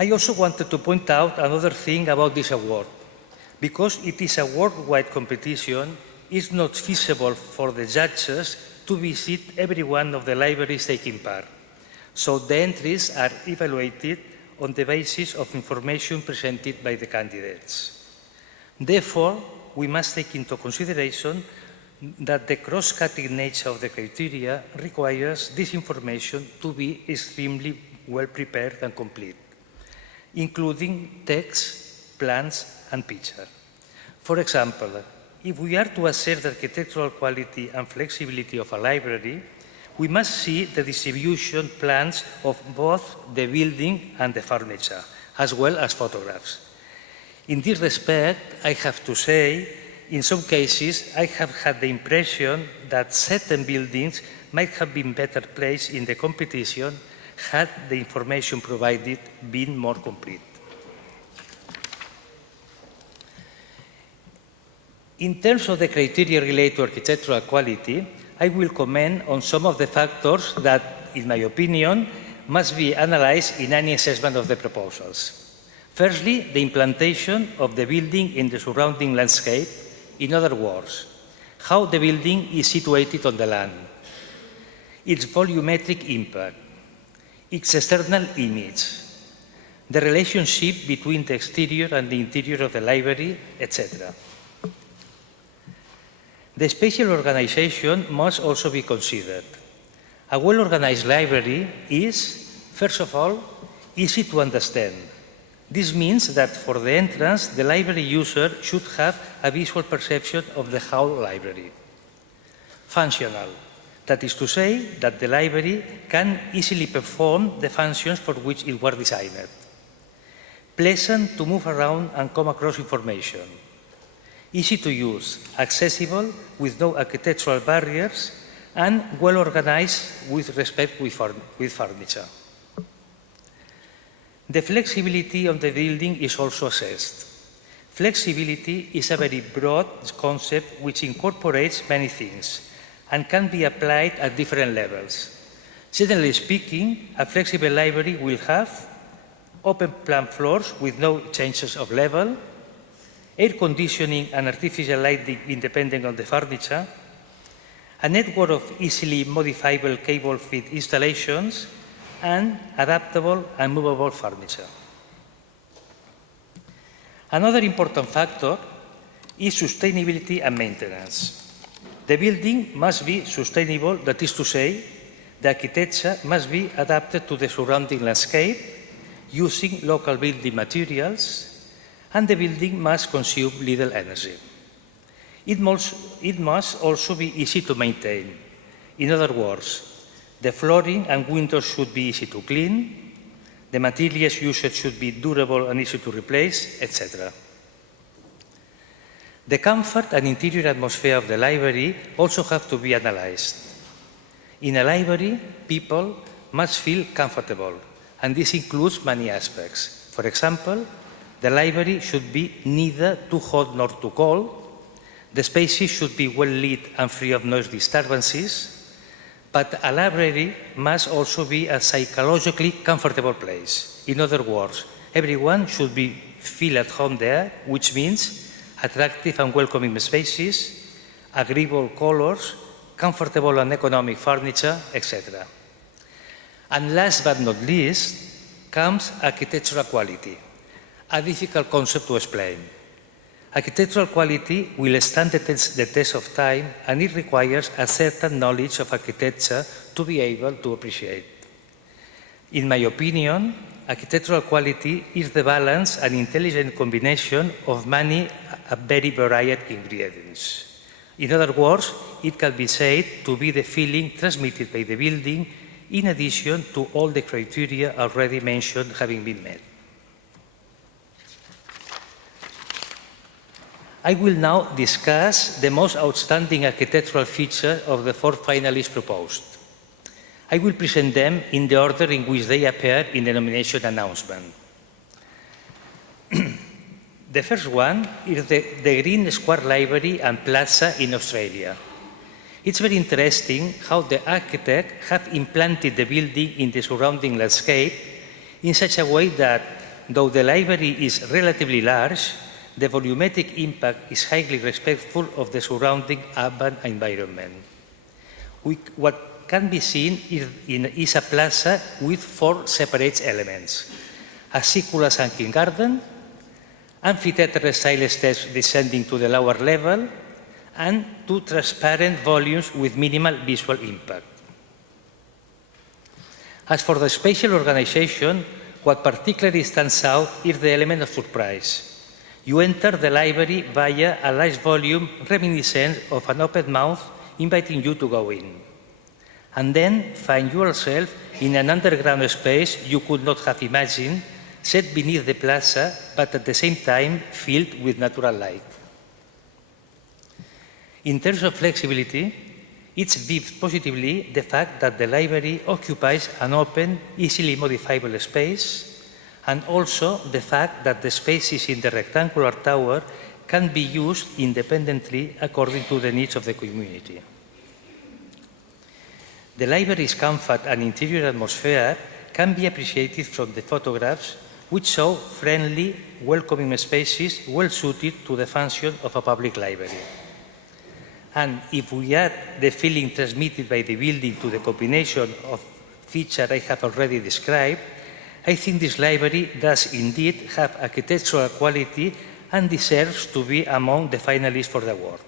I also wanted to point out another thing about this award. Because it is a worldwide competition, it's not feasible for the judges to visit every one of the libraries taking part. So the entries are evaluated on the basis of information presented by the candidates. Therefore, we must take into consideration that the cross-cutting nature of the criteria requires this information to be extremely well prepared and complete, including text, plans, and picture. For example, if we are to assess the architectural quality and flexibility of a library, we must see the distribution plans of both the building and the furniture, as well as photographs. In this respect, I have to say, in some cases, I have had the impression that certain buildings might have been better placed in the competition had the information provided been more complete. In terms of the criteria related to architectural quality, I will comment on some of the factors that, in my opinion, must be analyzed in any assessment of the proposals. Firstly, the implantation of the building in the surrounding landscape. In other words, how the building is situated on the land, its volumetric impact, its external image, the relationship between the exterior and the interior of the library, etc. The spatial organization must also be considered. A well-organized library is, first of all, easy to understand. This means that for the entrance, the library user should have a visual perception of the whole library. Functional. That is to say that the library can easily perform the functions for which it was designed. Pleasant to move around and come across information. Easy to use, accessible with no architectural barriers, and well organized with respect with furniture. The flexibility of the building is also assessed. Flexibility is a very broad concept which incorporates many things and can be applied at different levels. Generally speaking, a flexible library will have open plan floors with no changes of level, air conditioning and artificial lighting independent of the furniture, a network of easily modifiable cable-feed installations, and adaptable and movable furniture. Another important factor is sustainability and maintenance. The building must be sustainable, that is to say, the architecture must be adapted to the surrounding landscape using local building materials, and the building must consume little energy. It must also be easy to maintain. In other words, the flooring and windows should be easy to clean, the materials used should be durable and easy to replace, etc. The comfort and interior atmosphere of the library also have to be analyzed. In a library, people must feel comfortable, and this includes many aspects. For example, the library should be neither too hot nor too cold, the spaces should be well lit and free of noise disturbances, but a library must also be a psychologically comfortable place. In other words, everyone should feel at home there, which means attractive and welcoming spaces, agreeable colors, comfortable and economic furniture, etc. And last but not least comes architectural quality, a difficult concept to explain. Architectural quality will stand the test of time, and it requires a certain knowledge of architecture to be able to appreciate. In my opinion, architectural quality is the balanced and intelligent combination of many very varied ingredients. In other words, it can be said to be the feeling transmitted by the building in addition to all the criteria already mentioned having been met. I will now discuss the most outstanding architectural feature of the 4 finalists proposed. I will present them in the order in which they appear in the nomination announcement. The first one is the Green Square Library and Plaza in Australia. It's very interesting how the architect have implanted the building in the surrounding landscape in such a way that, though the library is relatively large, the volumetric impact is highly respectful of the surrounding urban environment. What can be seen is a plaza with 4 separate elements: a circular sunken garden, amphitheater-style steps descending to the lower level, and 2 transparent volumes with minimal visual impact. As for the spatial organization, what particularly stands out is the element of surprise. You enter the library via a large volume reminiscent of an open mouth inviting you to go in, and then find yourself in an underground space you could not have imagined, set beneath the plaza, but at the same time filled with natural light. In terms of flexibility, it's viewed positively the fact that the library occupies an open, easily modifiable space, and also the fact that the spaces in the rectangular tower can be used independently according to the needs of the community. The library's comfort and interior atmosphere can be appreciated from the photographs, which show friendly, welcoming spaces well suited to the function of a public library. And if we add the feeling transmitted by the building to the combination of features I have already described, I think this library does indeed have architectural quality and deserves to be among the finalists for the award.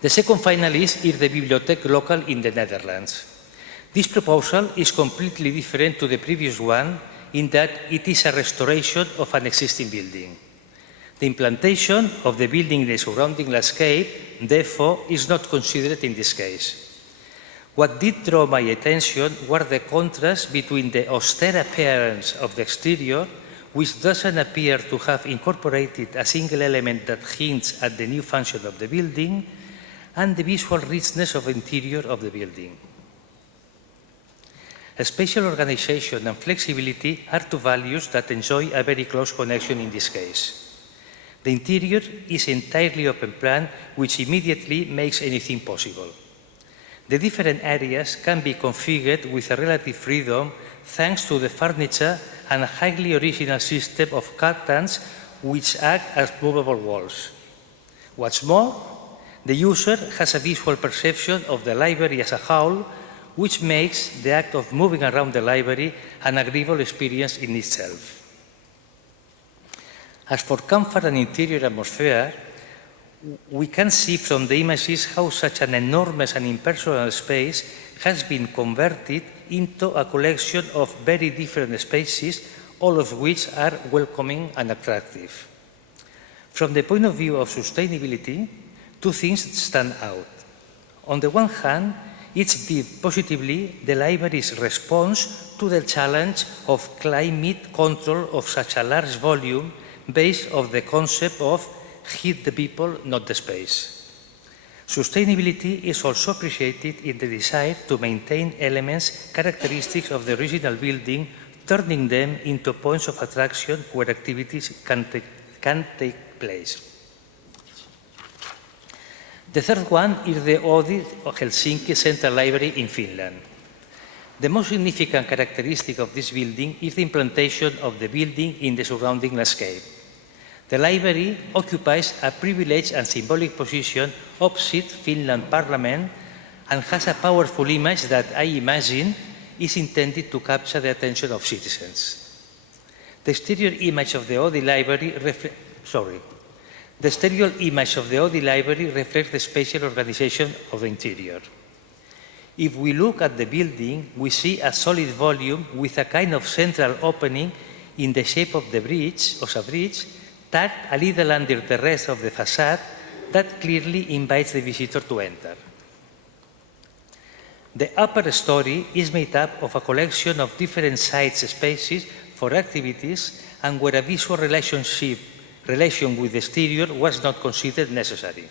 The second finalist is the Bibliotheek Local in the Netherlands. This proposal is completely different to the previous one in that it is a restoration of an existing building. The implantation of the building in the surrounding landscape, therefore, is not considered in this case. What did draw my attention were the contrast between the austere appearance of the exterior, which doesn't appear to have incorporated a single element that hints at the new function of the building, and the visual richness of the interior of the building. Spatial organization and flexibility are two values that enjoy a very close connection in this case. The interior is entirely open plan, which immediately makes anything possible. The different areas can be configured with a relative freedom thanks to the furniture and a highly original system of curtains which act as movable walls. What's more, the user has a visual perception of the library as a whole, which makes the act of moving around the library an agreeable experience in itself. As for comfort and interior atmosphere, we can see from the images how such an enormous and impersonal space has been converted into a collection of very different spaces, all of which are welcoming and attractive. From the point of view of sustainability, two things stand out. On the one hand, it's viewed positively the library's response to the challenge of climate control of such a large volume based on the concept of heat the people, not the space. Sustainability is also appreciated in the desire to maintain elements characteristics of the original building, turning them into points of attraction where activities can take place. The third one is the Oodi of Helsinki Central Library in Finland. The most significant characteristic of this building is the implantation of the building in the surrounding landscape. The library occupies a privileged and symbolic position opposite Finland Parliament and has a powerful image that I imagine is intended to capture the attention of citizens. The exterior image of the Oodi Library reflects the spatial organization of the interior. If we look at the building, we see a solid volume with a kind of central opening in the shape of a bridge, tucked a little under the rest of the facade that clearly invites the visitor to enter. The upper story is made up of a collection of different side spaces for activities and where a visual relation with the exterior was not considered necessary.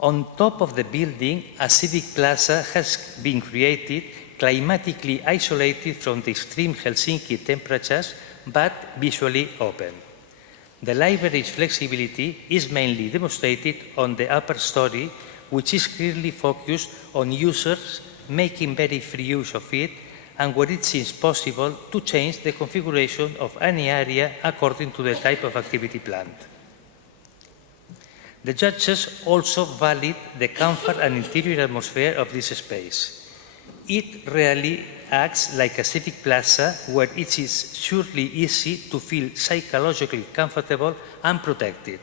On top of the building, a civic plaza has been created, climatically isolated from the extreme Helsinki temperatures, but visually open. The library's flexibility is mainly demonstrated on the upper story, which is clearly focused on users making very free use of it and where it seems possible to change the configuration of any area according to the type of activity planned. The judges also valid the comfort and interior atmosphere of this space. It rarely acts like a civic plaza where it is surely easy to feel psychologically comfortable and protected.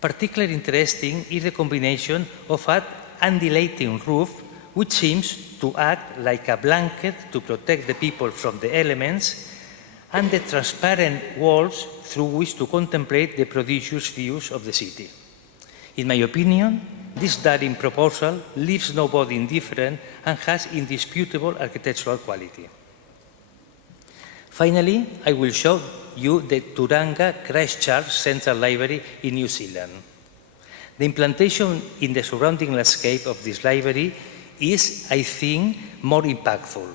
Particularly interesting is the combination of an undulating roof, which seems to act like a blanket to protect the people from the elements, and the transparent walls through which to contemplate the prodigious views of the city. In my opinion, this daring proposal leaves nobody indifferent and has indisputable architectural quality. Finally, I will show you the Turanga Christchurch Central Library in New Zealand. The implantation in the surrounding landscape of this library is, I think, more impactful.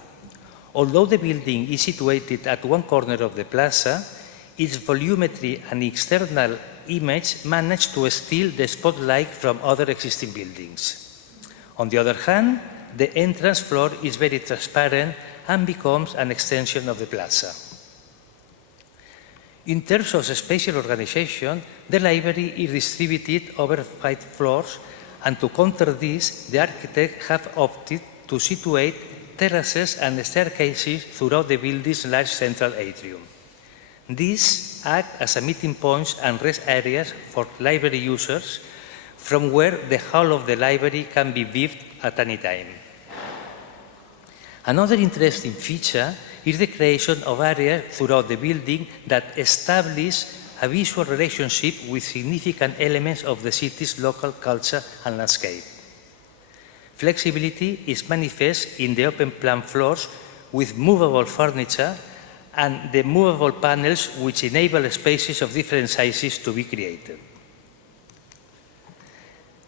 Although the building is situated at one corner of the plaza, its volumetry and external image manage to steal the spotlight from other existing buildings. On the other hand, the entrance floor is very transparent and becomes an extension of the plaza. In terms of spatial organization, the library is distributed over 5 floors, and to counter this, the architects have opted to situate terraces and staircases throughout the building's large central atrium. These act as a meeting points and rest areas for library users, from where the whole of the library can be viewed at any time. Another interesting feature is the creation of areas throughout the building that establish a visual relationship with significant elements of the city's local culture and landscape. Flexibility is manifest in the open plan floors with movable furniture and the movable panels which enable spaces of different sizes to be created.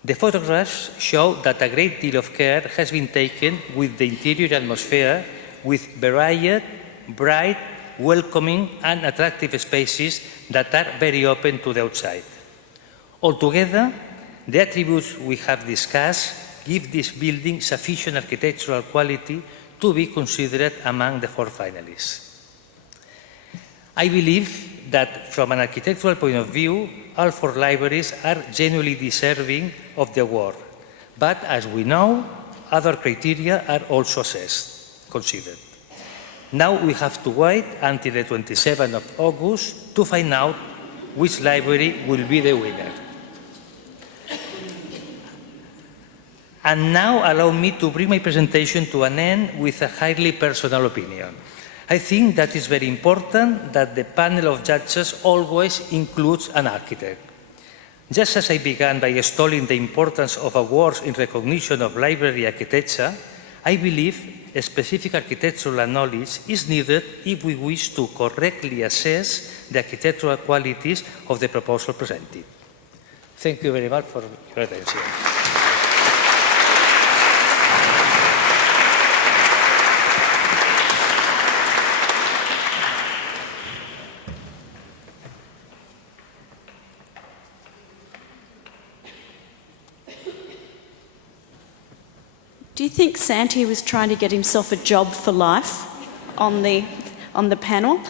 The photographs show that a great deal of care has been taken with the interior atmosphere, with varied, bright, welcoming and attractive spaces that are very open to the outside. Altogether, the attributes we have discussed give this building sufficient architectural quality to be considered among the 4 finalists. I believe that from an architectural point of view, all 4 libraries are genuinely deserving of the award. But as we know, other criteria are also considered. Now we have to wait until the 27th of August to find out which library will be the winner. And now allow me to bring my presentation to an end with a highly personal opinion. I think that it's very important that the panel of judges always includes an architect. Just as I began by extolling the importance of awards in recognition of library architecture, I believe a specific architectural knowledge is needed if we wish to correctly assess the architectural qualities of the proposal presented. Thank you very much for your attention. Do you think Santi was trying to get himself a job for life on the panel?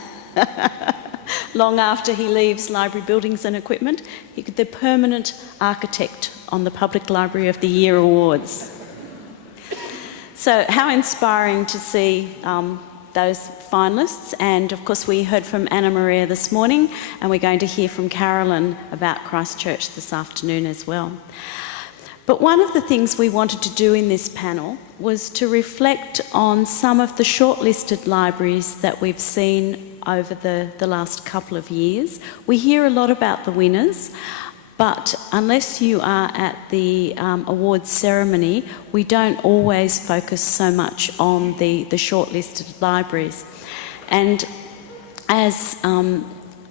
Long after he leaves library buildings and equipment, he could be the permanent architect on the Public Library of the Year Awards. So how inspiring to see those finalists. And of course we heard from Anna Maria this morning, and we're going to hear from Carolyn about Christchurch this afternoon as well. But one of the things we wanted to do in this panel was to reflect on some of the shortlisted libraries that we've seen over the last couple of years. We hear a lot about the winners, but unless you are at the awards ceremony, we don't always focus so much on the shortlisted libraries. And as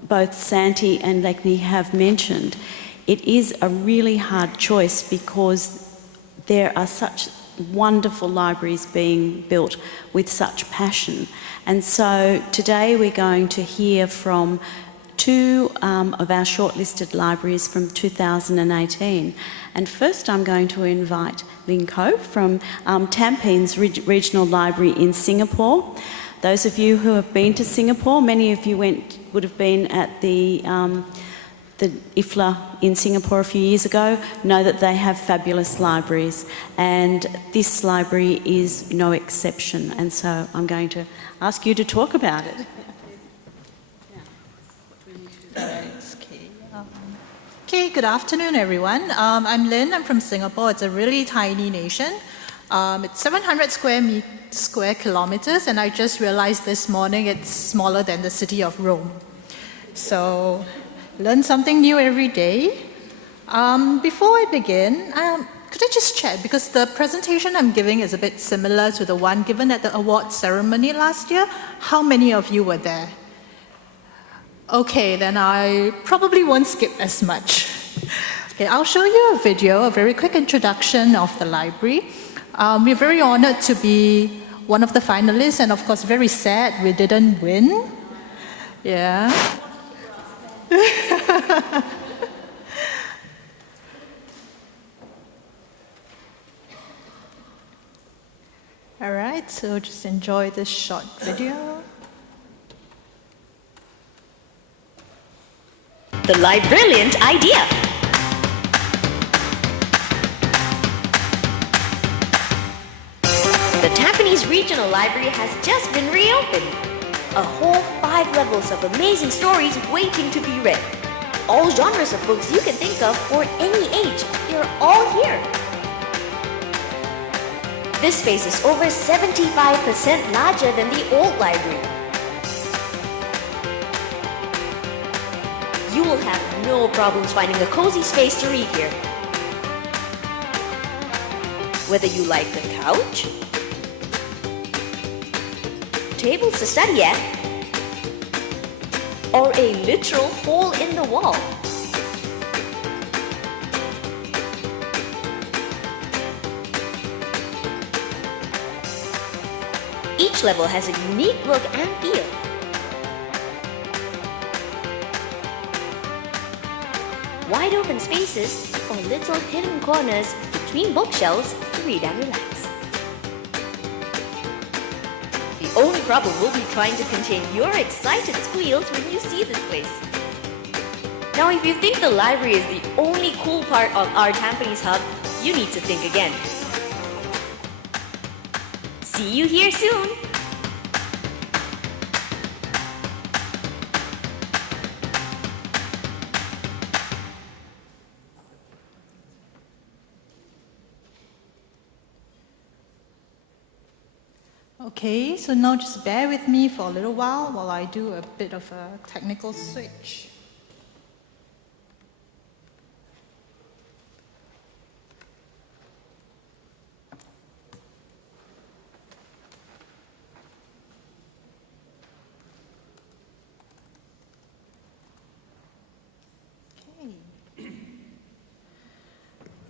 both Santi and Lekni have mentioned, it is a really hard choice because there are such wonderful libraries being built with such passion. And so today we're going to hear from 2 of our shortlisted libraries from 2018. And first I'm going to invite Linko from Tampine's Regional Library in Singapore. Those of you who have been to Singapore, many of you would have been at the IFLA in Singapore a few years ago, know that they have fabulous libraries, and this library is no exception. And so I'm going to ask you to talk about it. Okay, good afternoon, everyone. I'm Lynn. I'm from Singapore. It's a really tiny nation. It's 700 square kilometers, and I just realized this morning it's smaller than the city of Rome. So, learn something new every day. Before I begin, could I just check, because the presentation I'm giving is a bit similar to the one given at the award ceremony last year. How many of you were there? Okay, then I probably won't skip as much. Okay, I'll show you a video, a very quick introduction of the library. We're very honored to be one of the finalists, and of course very sad we didn't win. Yeah. All right, so just enjoy this short video. the brilliant idea. The Tampines Regional Library has just been reopened. A whole 5 levels of amazing stories waiting to be read. All genres of books you can think of for any age, they're all here. This space is over 75% larger than the old library. You will have no problems finding a cozy space to read here. Whether you like the couch, tables to study at, or a literal hole in the wall. Each level has a unique look and feel. Wide open spaces or little hidden corners between bookshelves to read and relax. The only problem will be trying to contain your excited squeals when you see this place. Now, if you think the library is the only cool part of our Tampines hub, you need to think again. See you here soon! Okay, so now just bear with me for a little while I do a bit of a technical switch.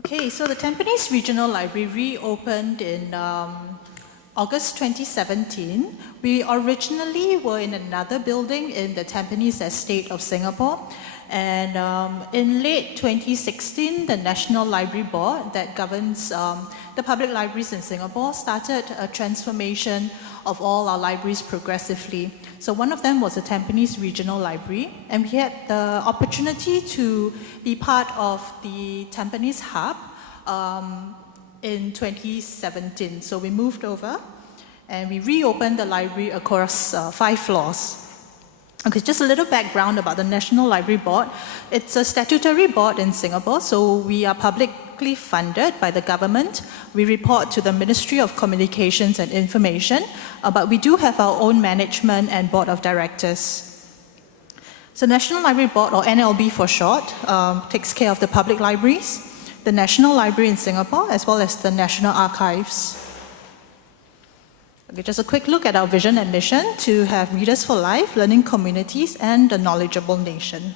Okay, so the Tampines Regional Library reopened in August 2017. We originally were in another building in the Tampines estate of Singapore. And in late 2016, the National Library Board that governs the public libraries in Singapore started a transformation of all our libraries progressively. So one of them was the Tampines Regional Library, and we had the opportunity to be part of the Tampines Hub in 2017. So we moved over and we reopened the library across 5 floors. Okay, just a little background about the National Library Board. It's a statutory board in Singapore, so we are publicly funded by the government. We report to the Ministry of Communications and Information, but we do have our own management and board of directors. So National Library Board, or NLB for short, takes care of the public libraries, the National Library in Singapore, as well as the National Archives. Okay, just a quick look at our vision and mission: to have readers for life, learning communities, and a knowledgeable nation.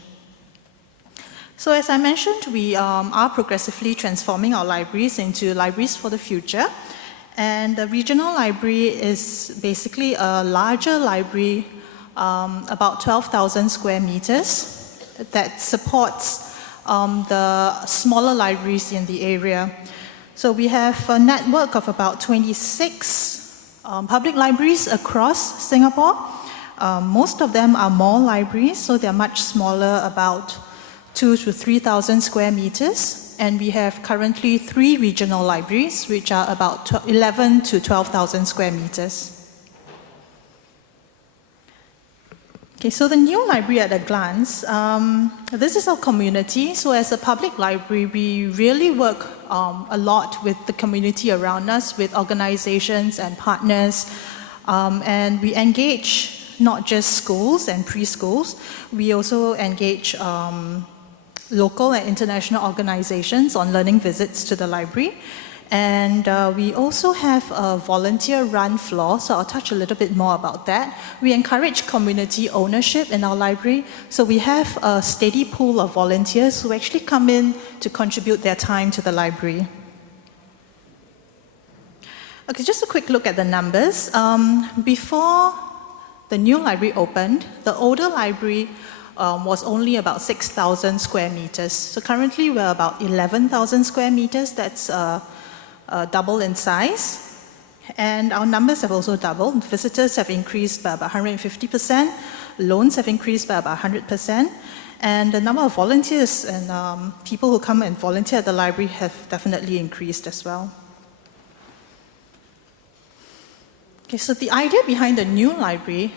So as I mentioned, we are progressively transforming our libraries into libraries for the future. And the regional library is basically a larger library, about 12,000 square meters, that supports the smaller libraries in the area. So we have a network of about 26 public libraries across Singapore. Most of them are mall libraries, so they're much smaller, about 2,000 to 3,000 square meters. And we have currently 3 regional libraries, which are about 11 to 12,000 square meters. Okay, so the new library at a glance. This is our community. So as a public library, we really work a lot with the community around us, with organizations and partners. And we engage not just schools and preschools, we also engage local and international organizations on learning visits to the library. And we also have a volunteer-run floor, so I'll touch a little bit more about that. We encourage community ownership in our library, so we have a steady pool of volunteers who actually come in to contribute their time to the library. Okay, just a quick look at the numbers. Before the new library opened, the older library was only about 6,000 square meters. So currently we're about 11,000 square meters. That's double in size. And our numbers have also doubled. Visitors have increased by about 150%. Loans have increased by about 100%. And the number of volunteers and people who come and volunteer at the library have definitely increased as well. Okay, so the idea behind the new library,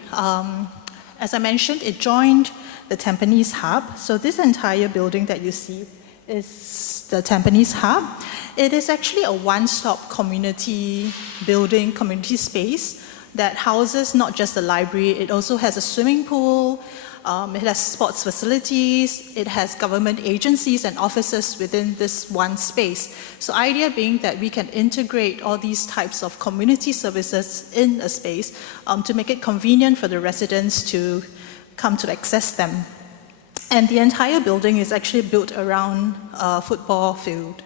as I mentioned, it joined the Tampines Hub. So this entire building that you see is the Tampines Hub. It is actually a one-stop community building, community space that houses not just the library, it also has a swimming pool, it has sports facilities, it has government agencies and offices within this one space. So idea being that we can integrate all these types of community services in a space to make it convenient for the residents to come to access them. And the entire building is actually built around a football field.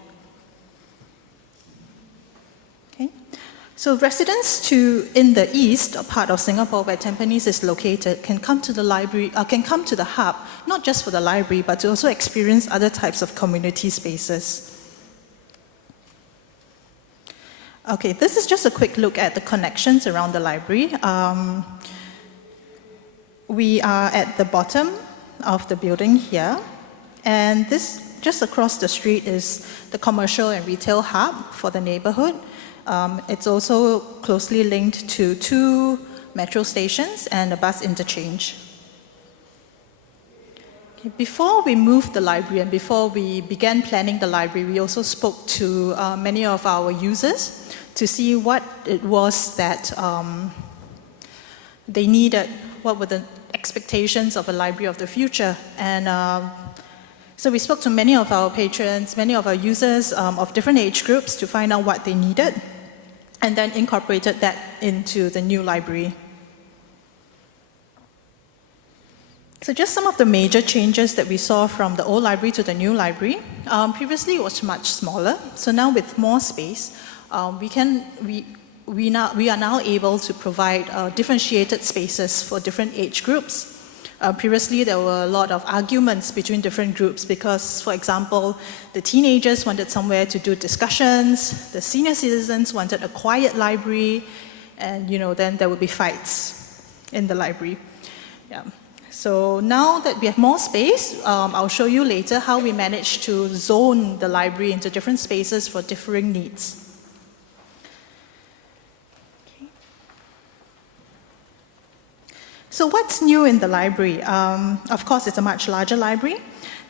Okay. So residents in the east part of Singapore, where Tampines is located, can come to the library, can come to the hub, not just for the library, but to also experience other types of community spaces. Okay, this is just a quick look at the connections around the library. We are at the bottom of the building here, and this just across the street is the commercial and retail hub for the neighborhood. It's also closely linked to 2 metro stations and a bus interchange. Okay, before we moved the library and before we began planning the library, we also spoke to many of our users to see what it was that they needed, what were the expectations of a library of the future. And so we spoke to many of our patrons, many of our users of different age groups to find out what they needed, and then incorporated that into the new library. So just some of the major changes that we saw from the old library to the new library. Previously it was much smaller, so now with more space, we are now able to provide differentiated spaces for different age groups. Previously, there were a lot of arguments between different groups because, for example, the teenagers wanted somewhere to do discussions, the senior citizens wanted a quiet library, and then there would be fights in the library. Yeah. So now that we have more space, I'll show you later how we managed to zone the library into different spaces for differing needs. So what's new in the library? Of course, it's a much larger library.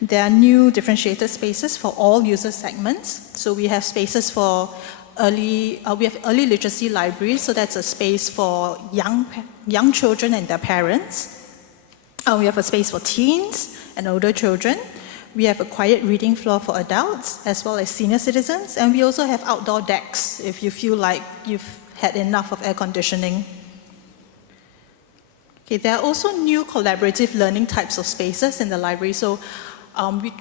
There are new differentiated spaces for all user segments. So we have spaces for early literacy libraries, so that's a space for young children and their parents. We have a space for teens and older children. We have a quiet reading floor for adults, as well as senior citizens. And we also have outdoor decks if you feel like you've had enough of air conditioning. Okay, there are also new collaborative learning types of spaces in the library. So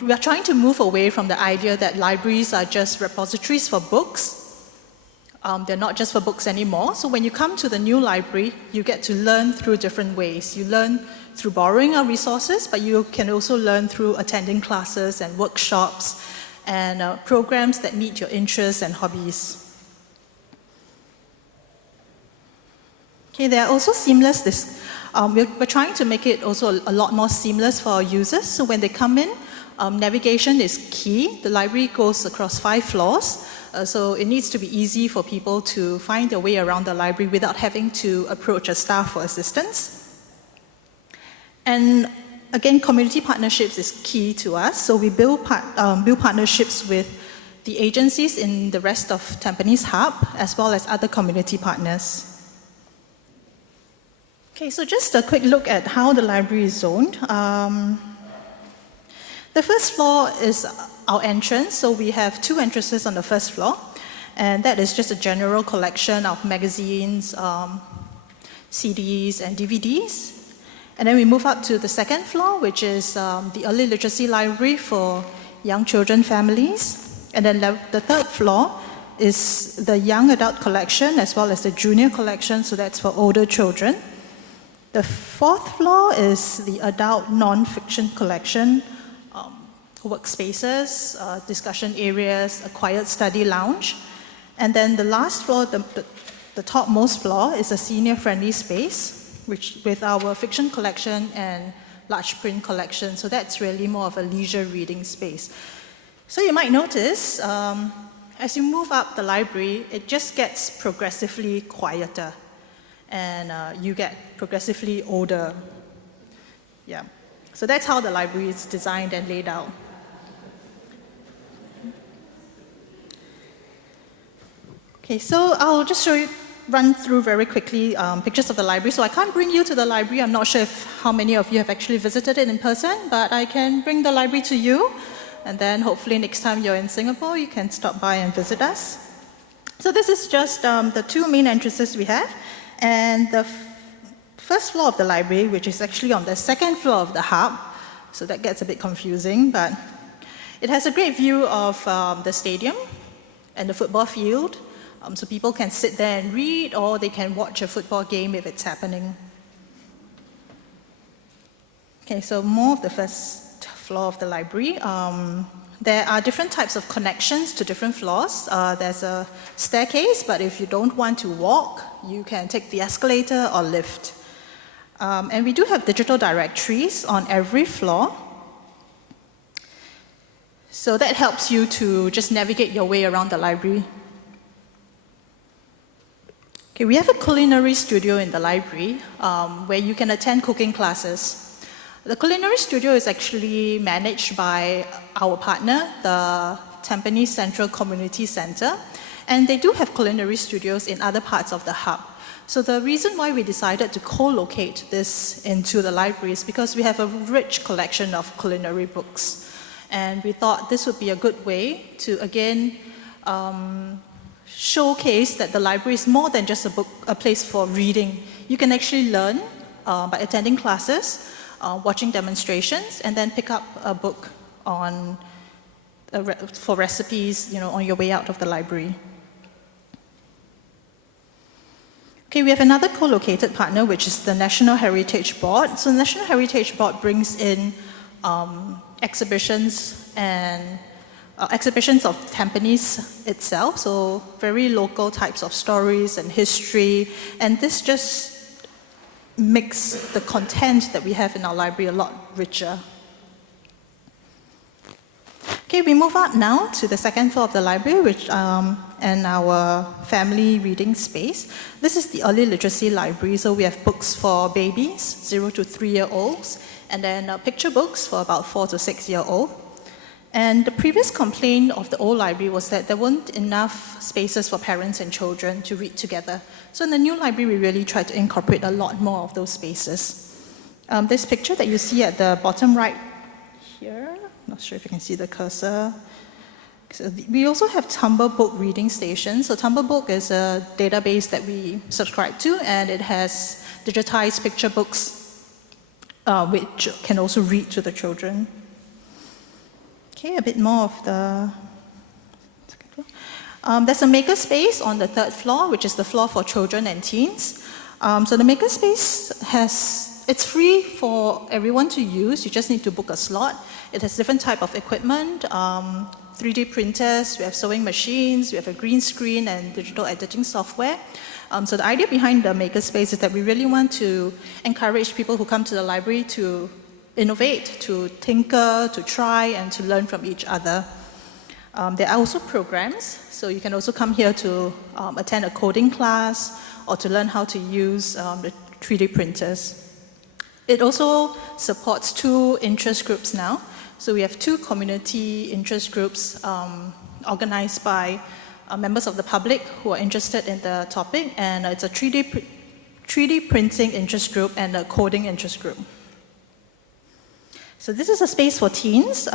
we are trying to move away from the idea that libraries are just repositories for books. They're not just for books anymore. So when you come to the new library, you get to learn through different ways. You learn through borrowing our resources, but you can also learn through attending classes and workshops and programs that meet your interests and hobbies. Okay, they are also seamless. We're trying to make it also a lot more seamless for our users. So when they come in, navigation is key. The library goes across 5 floors, so it needs to be easy for people to find their way around the library without having to approach a staff for assistance. And again, community partnerships is key to us. So we build partnerships with the agencies in the rest of Tampines Hub, as well as other community partners. Okay, so just a quick look at how the library is zoned. The first floor is our entrance, so we have 2 entrances on the first floor, and that is just a general collection of magazines, CDs, and DVDs. And then we move up to the second floor, which is the early literacy library for young children families. And then the third floor is the young adult collection, as well as the junior collection, so that's for older children. The 4th floor is the adult non-fiction collection, workspaces, discussion areas, a quiet study lounge. And then the last floor, the topmost floor, is a senior-friendly space, which with our fiction collection and large print collection. So that's really more of a leisure reading space. So you might notice, as you move up the library, it just gets progressively quieter, and you get progressively older. Yeah. So that's how the library is designed and laid out. Okay, so I'll just run through very quickly pictures of the library. So I can't bring you to the library. I'm not sure how many of you have actually visited it in person, but I can bring the library to you. And then hopefully next time you're in Singapore, you can stop by and visit us. So this is just the two main entrances we have. And the first floor of the library, which is actually on the second floor of the hub. So that gets a bit confusing, but it has a great view of the stadium and the football field. So people can sit there and read, or they can watch a football game if it's happening. Okay, so more of the first floor of the library. There are different types of connections to different floors. There's a staircase, but if you don't want to walk, you can take the escalator or lift. And we do have digital directories on every floor. So that helps you to just navigate your way around the library. Okay, we have a culinary studio in the library where you can attend cooking classes. The culinary studio is actually managed by our partner, the Tampines Central Community Center, and they do have culinary studios in other parts of the hub. So the reason why we decided to co-locate this into the library is because we have a rich collection of culinary books. And we thought this would be a good way to, again, showcase that the library is more than just a place for reading. You can actually learn by attending classes, watching demonstrations, and then pick up a book on, for recipes, on your way out of the library. Okay, we have another co-located partner, which is the National Heritage Board. So the National Heritage Board brings in exhibitions and exhibitions of Tampines itself, so very local types of stories and history, and this just makes the content that we have in our library a lot richer. Okay, we move up now to the second floor of the library, which and our family reading space. This is the early literacy library, so we have books for babies, 0 to 3-year-olds, and then picture books for about 4 to 6-year-old. And the previous complaint of the old library was that there weren't enough spaces for parents and children to read together. So in the new library, we really tried to incorporate a lot more of those spaces. This picture that you see at the bottom right here, not sure if you can see the cursor. So we also have Tumble Book reading stations. So Tumble Book is a database that we subscribe to, and it has digitized picture books, which can also read to the children. Okay, a bit more of the second floor. There's a makerspace on the third floor, which is the floor for children and teens. So the makerspace it's free for everyone to use. You just need to book a slot. It has different type of equipment, 3D printers, we have sewing machines, we have a green screen and digital editing software. So the idea behind the makerspace is that we really want to encourage people who come to the library to innovate, to tinker, to try, and to learn from each other. There are also programs, so you can also come here to attend a coding class or to learn how to use the 3D printers. It also supports 2 interest groups now. So we have 2 community interest groups organized by members of the public who are interested in the topic, and it's a 3D printing interest group and a coding interest group. So this is a space for teens.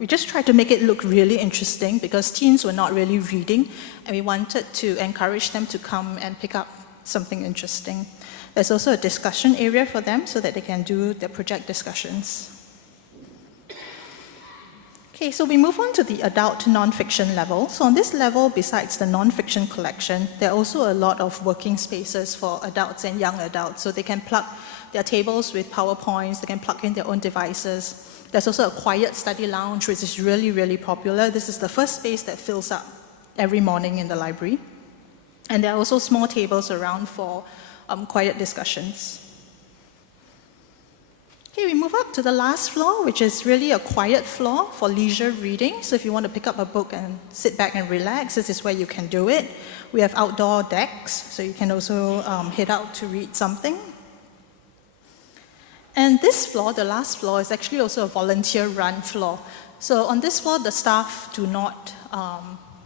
We just tried to make it look really interesting because teens were not really reading, and we wanted to encourage them to come and pick up something interesting. There's also a discussion area for them so that they can do their project discussions. Okay, so we move on to the adult non-fiction level. So on this level, besides the non-fiction collection, there are also a lot of working spaces for adults and young adults, so they can plug their tables with PowerPoints, they can plug in their own devices. There's also a quiet study lounge, which is really, really popular. This is the first space that fills up every morning in the library. And there are also small tables around for quiet discussions. Okay, we move up to the last floor, which is really a quiet floor for leisure reading. So if you want to pick up a book and sit back and relax, this is where you can do it. We have outdoor decks, so you can also head out to read something. And this floor, the last floor, is actually also a volunteer-run floor. So on this floor, the staff do not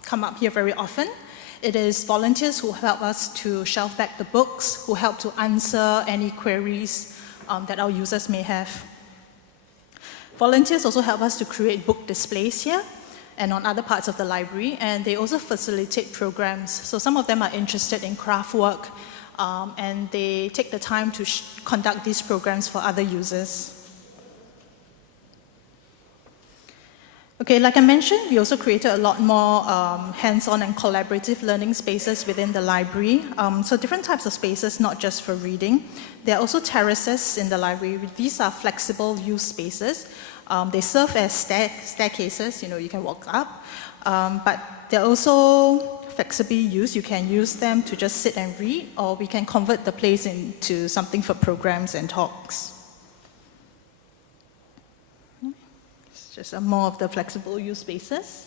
come up here very often. It is volunteers who help us to shelf back the books, who help to answer any queries that our users may have. Volunteers also help us to create book displays here and on other parts of the library, and they also facilitate programs. So some of them are interested in craft work, and they take the time to conduct these programs for other users. Okay, like I mentioned, we also created a lot more hands-on and collaborative learning spaces within the library. So different types of spaces, not just for reading. There are also terraces in the library. These are flexible use spaces. They serve as staircases, you can walk up. But they're also flexibly used. You can use them to just sit and read, or we can convert the place into something for programs and talks. Just more of the flexible use spaces.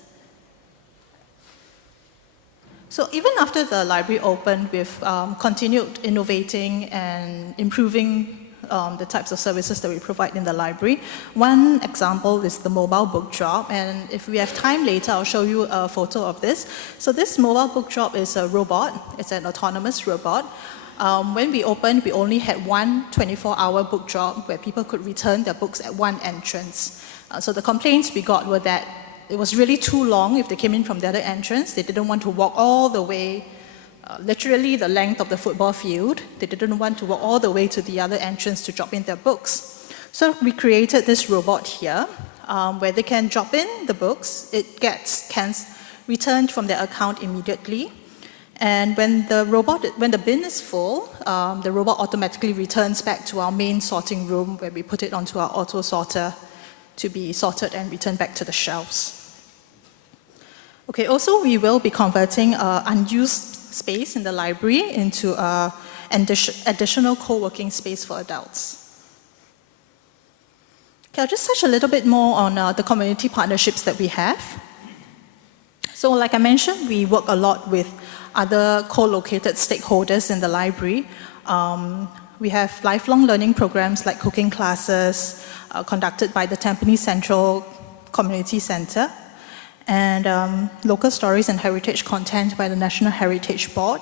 So even after the library opened, we've continued innovating and improving the types of services that we provide in the library. One example is the mobile book drop, and if we have time later, I'll show you a photo of this. So this mobile book drop is a robot. It's an autonomous robot. When we opened, we only had one 24-hour book drop where people could return their books at one entrance. So the complaints we got were that it was really too long if they came in from the other entrance. They didn't want to walk all the way, literally the length of the football field. They didn't want to walk all the way to the other entrance to drop in their books. So we created this robot here where they can drop in the books. It gets returned from their account immediately. And when the bin is full, the robot automatically returns back to our main sorting room where we put it onto our auto sorter to be sorted and returned back to the shelves. Okay, also we will be converting unused space in the library into an additional co-working space for adults. Okay, I'll just touch a little bit more on the community partnerships that we have. So like I mentioned, we work a lot with other co-located stakeholders in the library. We have lifelong learning programs like cooking classes conducted by the Tampines Central Community Centre, and local stories and heritage content by the National Heritage Board.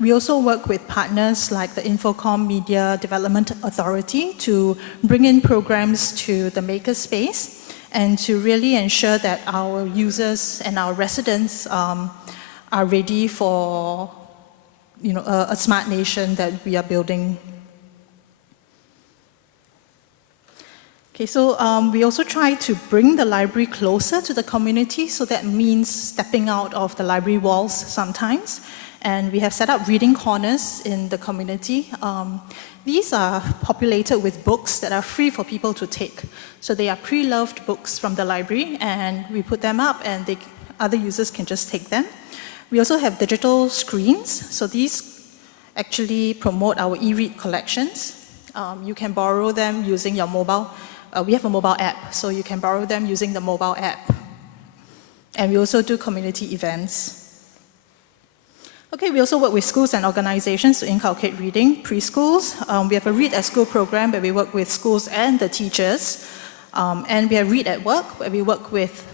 We also work with partners like the Infocom Media Development Authority to bring in programs to the makerspace and to really ensure that our users and our residents are ready for a smart nation that we are building. Okay, so we also try to bring the library closer to the community, so that means stepping out of the library walls sometimes. And we have set up reading corners in the community. These are populated with books that are free for people to take. So they are pre-loved books from the library, and we put them up and other users can just take them. We also have digital screens, so these actually promote our e-read collections. You can borrow them using your mobile. We have a mobile app, so you can borrow them using the mobile app. And we also do community events. Okay, we also work with schools and organizations to inculcate reading. Preschools, we have a Read at School program where we work with schools and the teachers. And we have Read at Work, where we work with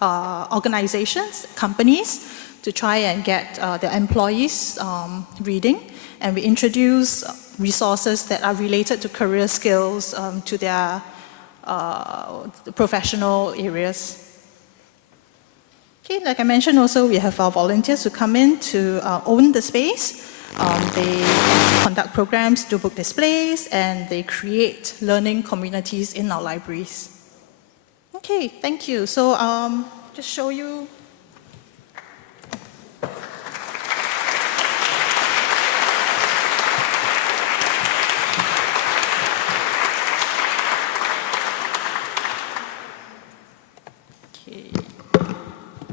organizations, companies, to try and get their employees reading. And we introduce resources that are related to career skills, to their professional areas. Okay, like I mentioned also, we have our volunteers who come in to own the space. They conduct programs, do book displays, and they create learning communities in our libraries. Okay, thank you. So just show you.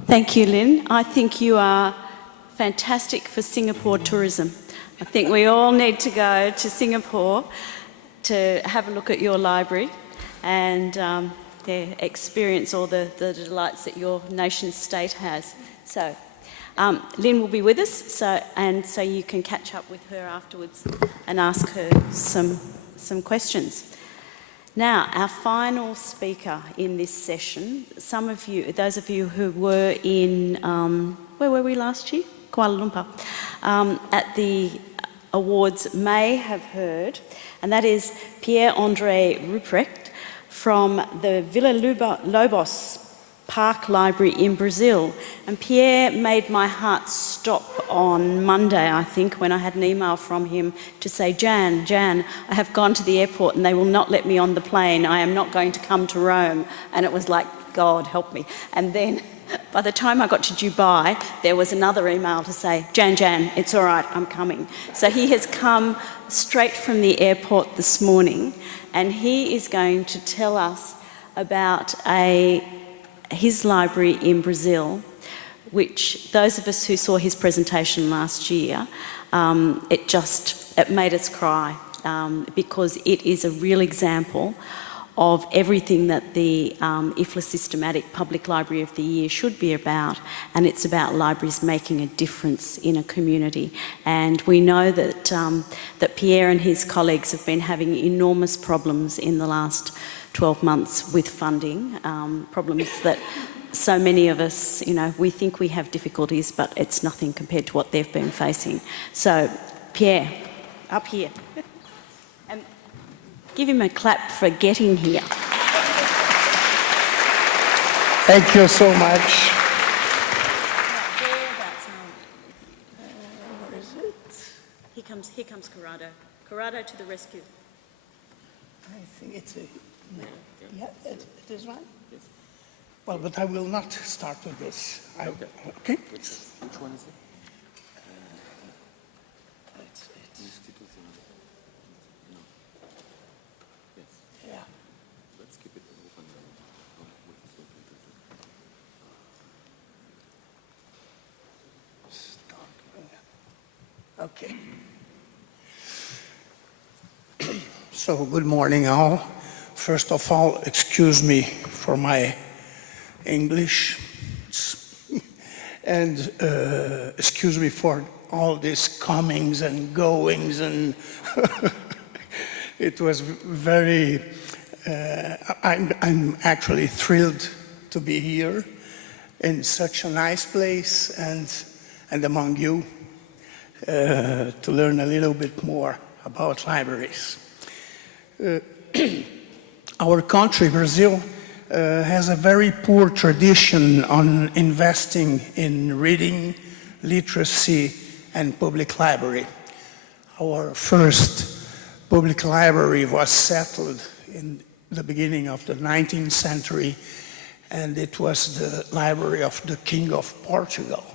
Thank you, Lynn. I think you are fantastic for Singapore tourism. I think we all need to go to Singapore to have a look at your library. and experience all the delights that your nation state has. So Lynn will be with us, so you can catch up with her afterwards and ask her some questions. Now, our final speaker in this session, those of you who were in, where were we last year? Kuala Lumpur, at the awards may have heard, and that is Pierre-Andre Ruprecht from the Villa Lobos Park Library in Brazil. And Pierre made my heart stop on Monday, I think, when I had an email from him to say, Jan, I have gone to the airport and they will not let me on the plane. I am not going to come to Rome. And it was like, God, help me. And then by the time I got to Dubai, there was another email to say, Jan, it's all right, I'm coming. So he has come straight from the airport this morning, and he is going to tell us about his library in Brazil, which those of us who saw his presentation last year, it made us cry, because it is a real example of everything that the IFLA Systematic Public Library of the Year should be about, and it's about libraries making a difference in a community. And we know that, that Pierre and his colleagues have been having enormous problems in the last 12 months with funding, problems that so many of us, we think we have difficulties, but it's nothing compared to what they've been facing. So, Pierre, up here. And give him a clap for getting here. Thank you so much. Where is it? Here comes Corrado. Corrado to the rescue. I think it's yeah, it is right. Well, but I will not start with this. Okay. Which one is it? Yeah. Let's keep it open. Okay. So, good morning, all. First of all, excuse me for my English, and excuse me for all these comings and goings, and it was very, I'm actually thrilled to be here in such a nice place and among you to learn a little bit more about libraries. Our country, Brazil, has a very poor tradition on investing in reading, literacy, and public library. Our first public library was settled in the beginning of the 19th century, and it was the library of the King of Portugal.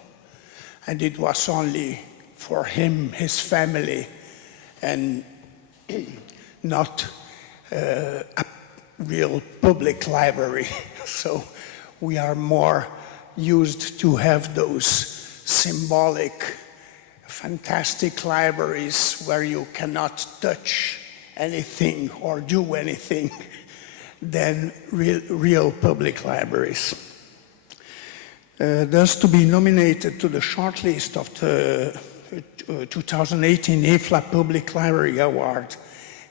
And it was only for him, his family, and not a real public library. So we are more used to have those symbolic, fantastic libraries where you cannot touch anything or do anything than real public libraries. Thus, to be nominated to the shortlist of the 2018 IFLA Public Library Award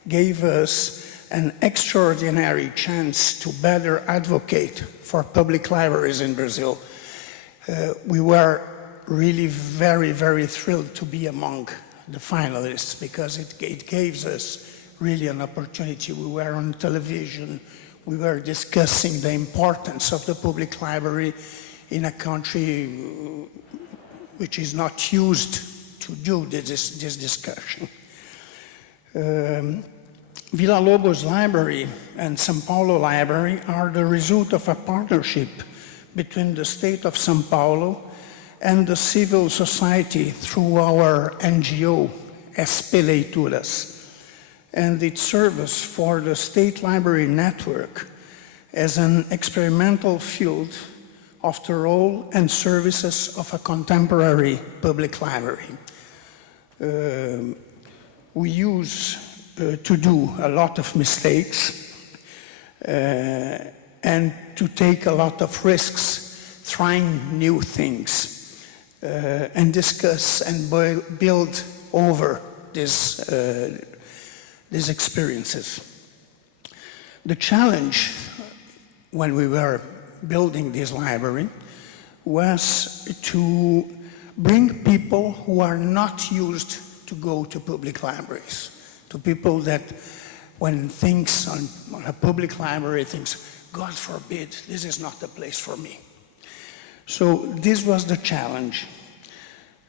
gave us an extraordinary chance to better advocate for public libraries in Brazil. We were really very, very thrilled to be among the finalists because it gave us really an opportunity. We were on television, we were discussing the importance of the public library in a country which is not used to do this discussion. Villa Lobos Library and São Paulo Library are the result of a partnership between the state of São Paulo and the civil society through our NGO, SP Leituras, and its service for the State Library Network as an experimental field of the role and services of a contemporary public library. We use to do a lot of mistakes, and to take a lot of risks, trying new things, and discuss and build over these experiences. The challenge when we were building this library was to bring people who are not used to go to public libraries, to people that when thinks on a public library thinks, God forbid, this is not the place for me. So this was the challenge.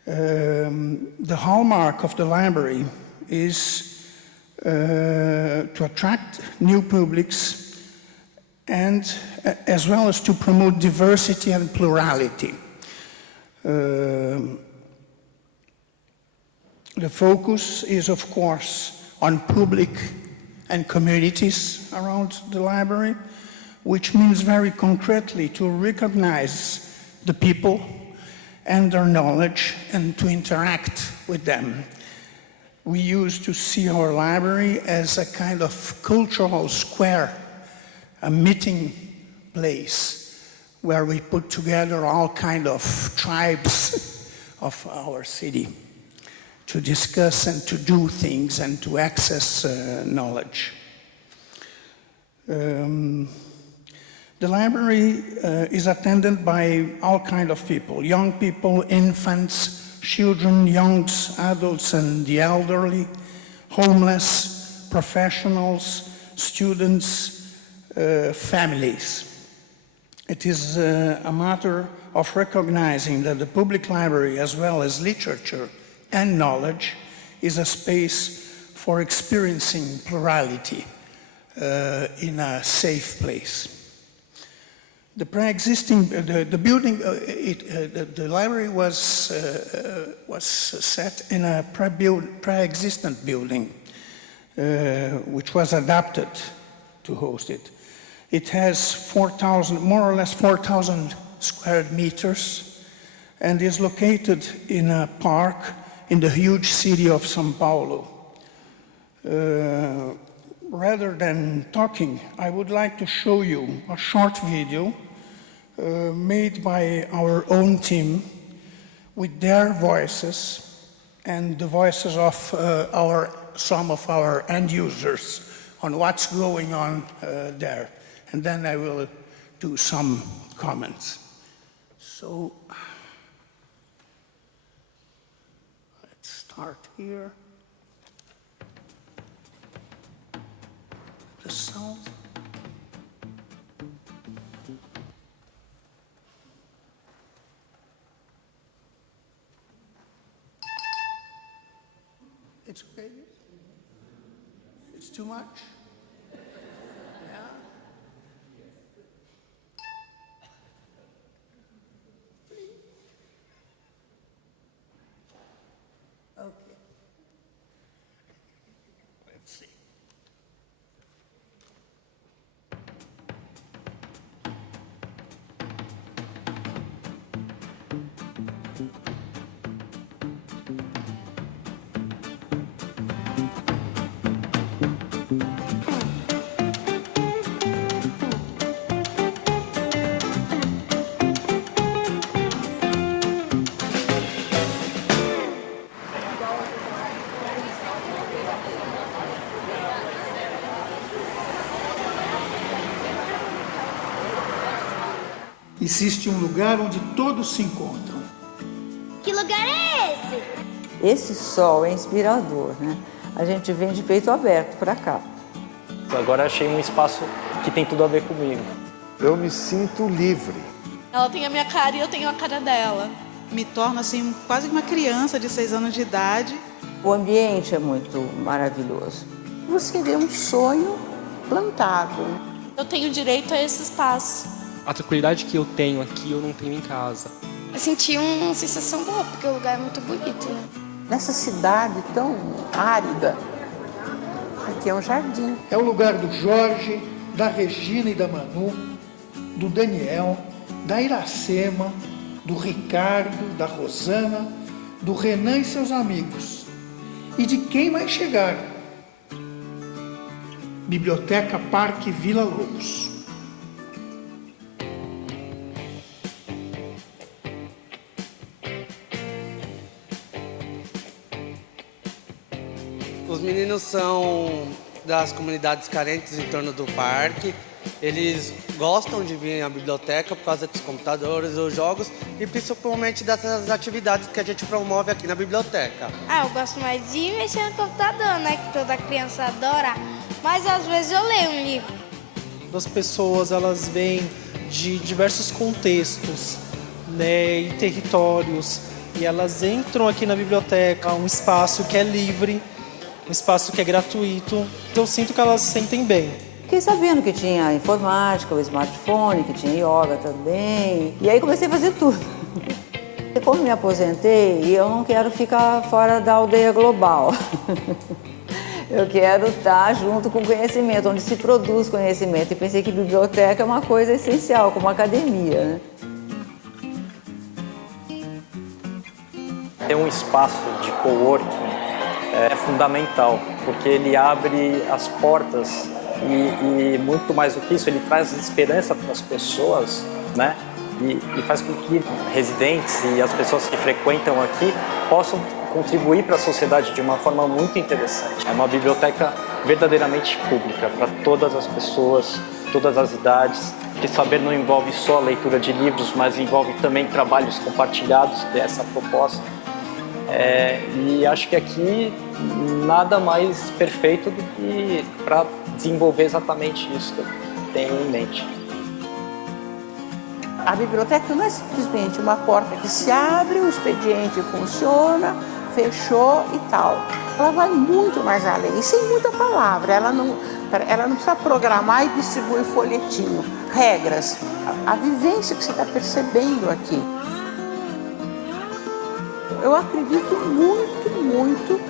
The hallmark of the library is to attract new publics and as well as to promote diversity and plurality. The focus is, of course, on public and communities around the library, which means very concretely to recognize the people and their knowledge and to interact with them. We used to see our library as a kind of cultural square, a meeting place where we put together all kind of tribes of our city to discuss and to do things and to access knowledge. The library is attended by all kinds of people, young people, infants, children, young adults and the elderly, homeless, professionals, students, families. It is a matter of recognizing that the public library, as well as literature and knowledge, is a space for experiencing plurality in a safe place. The pre-existing, the building, the library was set in a pre-existent building, which was adapted to host it. It has 4,000, more or less 4,000 square meters, and is located in a park in the huge city of São Paulo. Rather than talking, I would like to show you a short video made by our own team with their voices and the voices of some of our end users on what's going on there. And then I will do some comments. So, let's start here. The sound. It's okay? It's too much? Yeah? Okay. Let's see. Existe lugar onde todos se encontram. Que lugar é esse? Esse sol é inspirador, né? A gente vem de peito aberto para cá. Agora achei um espaço que tem tudo a ver comigo. Eu me sinto livre. Ela tem a minha cara e eu tenho a cara dela. Me torna assim quase uma criança de 6 anos de idade. O ambiente é muito maravilhoso. Você vê um sonho plantado. Eu tenho direito a esse espaço. A tranquilidade que eu tenho aqui, eu não tenho em casa. Eu senti uma sensação boa, porque o lugar é muito bonito, né? Nessa cidade tão árida, aqui é um jardim. É o lugar do Jorge, da Regina e da Manu, do Daniel, da Iracema, do Ricardo, da Rosana, do Renan e seus amigos. E de quem vai chegar? Biblioteca Parque Vila Lobos. Os meninos são das comunidades carentes em torno do parque. Eles gostam de vir à biblioteca por causa dos computadores, dos jogos e principalmente dessas atividades que a gente promove aqui na biblioteca. Eu gosto mais de mexer no computador, né? Que toda criança adora. Mas às vezes eu leio um livro. As pessoas, elas vêm de diversos contextos, né, e territórios, e elas entram aqui na biblioteca, um espaço que é livre, um espaço que é gratuito. Eu sinto que elas se sentem bem. Fiquei sabendo que tinha informática, o smartphone, que tinha yoga também. E aí comecei a fazer tudo. Como me aposentei, eu não quero ficar fora da aldeia global. Eu quero estar junto com o conhecimento, onde se produz conhecimento. E pensei que biblioteca é uma coisa essencial, como academia, né? Ter um espaço de coworking é fundamental, porque ele abre as portas e muito mais do que isso, ele traz esperança para as pessoas, né? E faz com que residentes e as pessoas que frequentam aqui possam contribuir para a sociedade de uma forma muito interessante. É uma biblioteca verdadeiramente pública para todas as pessoas, todas as idades, que saber não envolve só a leitura de livros, mas envolve também trabalhos compartilhados dessa proposta. E acho que aqui nada mais perfeito do que para desenvolver exatamente isso que eu tenho em mente. A biblioteca não é simplesmente uma porta que se abre, o expediente funciona, fechou e tal. Ela vai muito mais além, e sem muita palavra. Ela não precisa programar e distribuir folhetinho. Regras, a vivência que você está percebendo aqui. Eu acredito muito, muito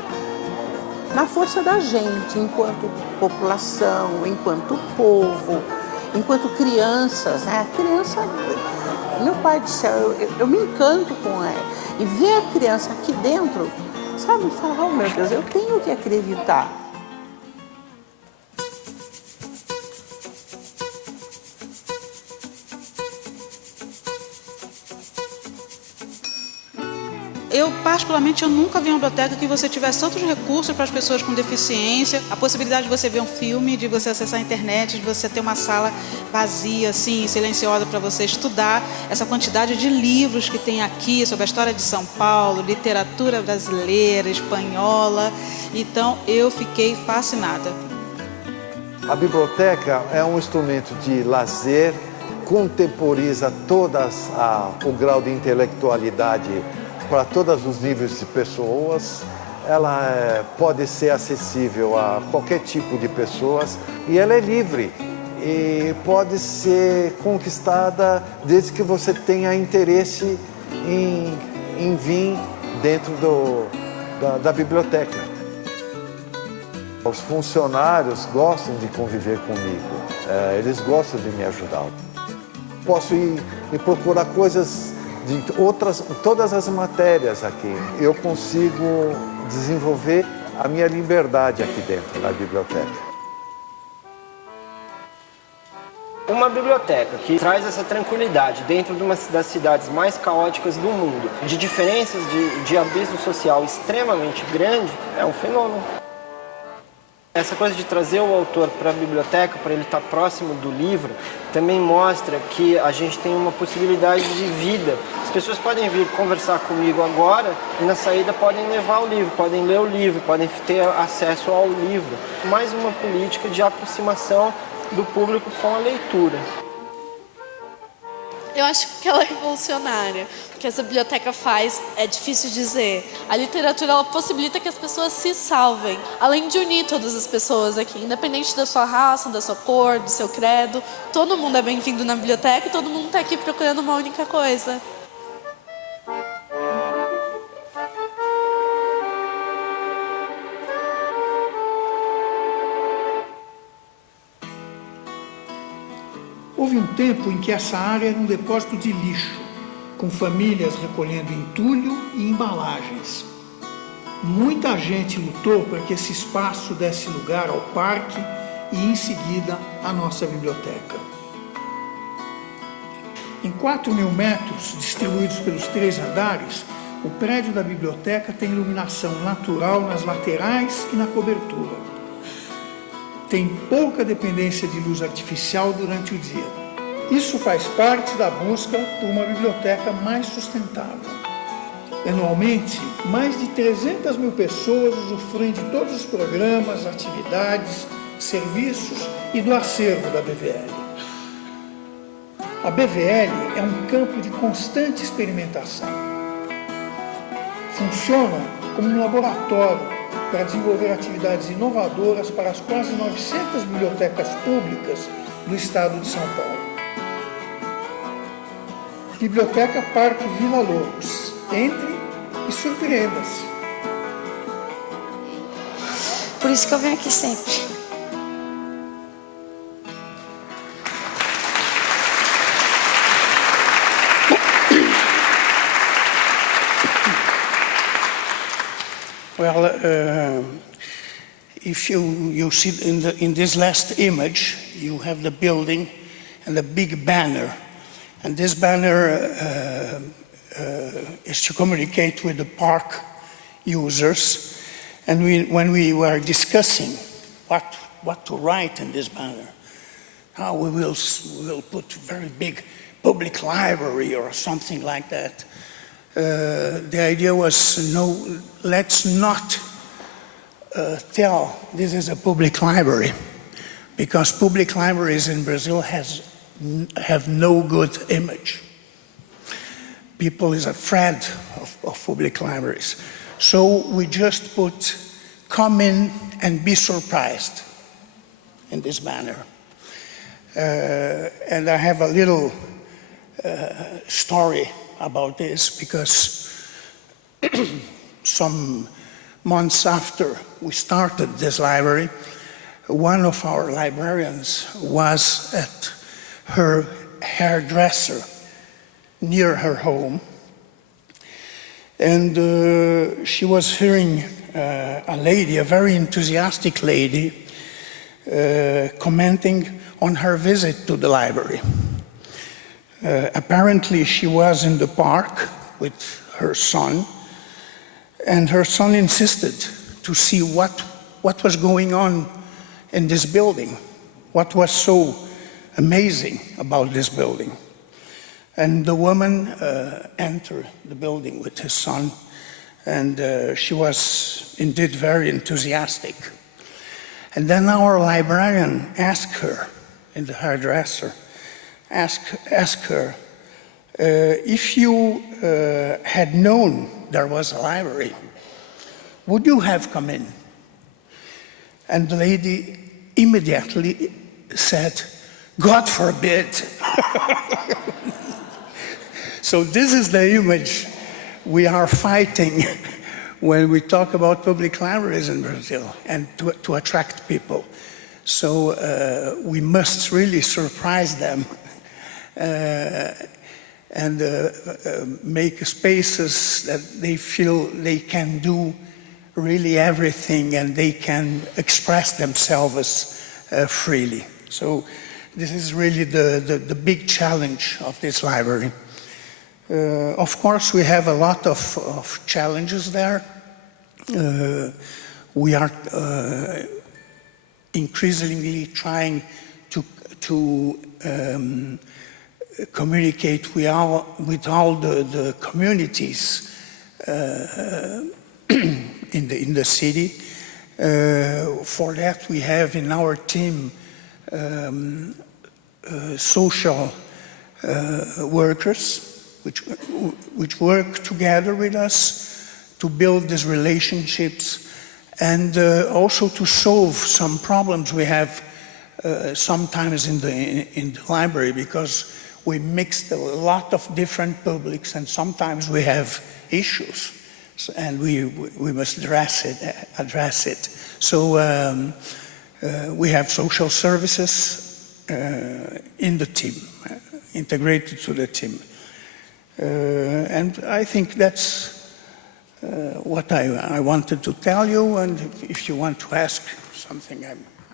na força da gente, enquanto população, enquanto povo, enquanto crianças, né? Meu pai do céu, eu me encanto com ela. E ver a criança aqui dentro, sabe, falar, oh meu Deus, eu tenho que acreditar. Particularmente, eu nunca vi uma biblioteca que você tivesse outros recursos para as pessoas com deficiência, a possibilidade de você ver um filme, de você acessar a internet, de você ter uma sala vazia, assim, silenciosa para você estudar, essa quantidade de livros que tem aqui sobre a história de São Paulo, literatura brasileira, espanhola. Então, eu fiquei fascinada. A biblioteca é um instrumento de lazer, contemporiza o grau de intelectualidade para todos os níveis de pessoas. Ela pode ser acessível a qualquer tipo de pessoas e ela é livre e pode ser conquistada desde que você tenha interesse em vir dentro da biblioteca. Os funcionários gostam de conviver comigo, eles gostam de me ajudar. Posso ir e procurar coisas de todas as matérias aqui. Eu consigo desenvolver a minha liberdade aqui dentro da biblioteca. Uma biblioteca que traz essa tranquilidade dentro de uma das cidades mais caóticas do mundo, de diferenças de abismo social extremamente grande, é um fenômeno. Essa coisa de trazer o autor para a biblioteca, para ele estar próximo do livro, também mostra que a gente tem uma possibilidade de vida. As pessoas podem vir conversar comigo agora e na saída podem levar o livro, podem ler o livro, podem ter acesso ao livro. Mais uma política de aproximação do público com a leitura. Eu acho que ela é revolucionária. O que essa biblioteca faz é difícil dizer. A literatura, ela possibilita que as pessoas se salvem. Além de unir todas as pessoas aqui, independente da sua raça, da sua cor, do seu credo. Todo mundo é bem-vindo na biblioteca e todo mundo está aqui procurando uma única coisa. Houve um tempo em que essa área era um depósito de lixo, com famílias recolhendo entulho e embalagens. Muita gente lutou para que esse espaço desse lugar ao parque e, em seguida, a nossa biblioteca. Em 4.000 metros, distribuídos pelos 3 andares, o prédio da biblioteca tem iluminação natural nas laterais e na cobertura. Tem pouca dependência de luz artificial durante o dia. Isso faz parte da busca por uma biblioteca mais sustentável. Anualmente, mais de 300.000 pessoas usufruem de todos os programas, atividades, serviços e do acervo da BVL. A BVL é um campo de constante experimentação. Funciona como um laboratório para desenvolver atividades inovadoras para as quase 900 bibliotecas públicas do estado de São Paulo. Biblioteca Parque Vila Lobos. Entre e surpreenda-se. Por isso que eu venho aqui sempre. Well, if you see in this last image, you have the building and the big banner. And this banner is to communicate with the park users. And when we were discussing what to write in this banner, how we will put very big public library or something like that. The idea was, no, let's not tell this is a public library, because public libraries in Brazil have no good image. People is afraid of public libraries. So we just put, come in and be surprised in this banner. And I have a little story about this, because some months after we started this library, one of our librarians was at her hairdresser near her home, and she was hearing a lady, a very enthusiastic lady, commenting on her visit to the library. Apparently she was in the park with her son, and her son insisted to see what was going on in this building, what was so amazing about this building. And the woman entered the building with his son, and she was indeed very enthusiastic. And then our librarian asked her, in the hairdresser, ask her, if you had known there was a library, would you have come in? And the lady immediately said, God forbid. So this is the image we are fighting when we talk about public libraries in Brazil and to attract people. So we must really surprise them and make spaces that they feel they can do really everything and they can express themselves freely. So this is really the big challenge of this library. Of course, we have a lot of challenges there. We are increasingly trying to communicate with all the communities in the city. For that, we have in our team social workers which work together with us to build these relationships and also to solve some problems we have sometimes in the library, because we mixed a lot of different publics and sometimes we have issues and we must address it. So we have social services in the team, integrated to the team. And I think that's what I wanted to tell you, and if you want to ask something,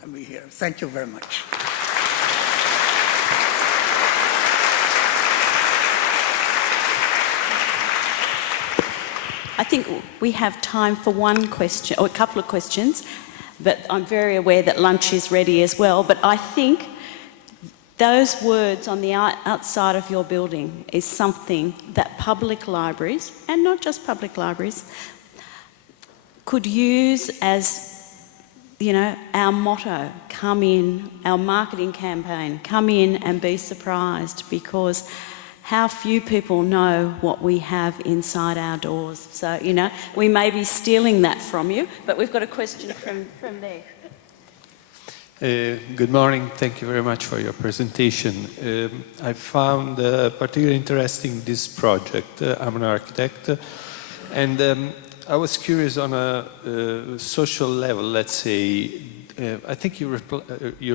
I'll be here. Thank you very much. I think we have time for one question, or a couple of questions, but I'm very aware that lunch is ready as well. But I think those words on the outside of your building is something that public libraries, and not just public libraries, could use as, you know, our motto, come in, our marketing campaign, come in and be surprised, because how few people know what we have inside our doors. So, you know, we may be stealing that from you, but we've got a question from there. Good morning. Thank you very much for your presentation. I found particularly interesting this project. I'm an architect, and I was curious on a social level, let's say. I think you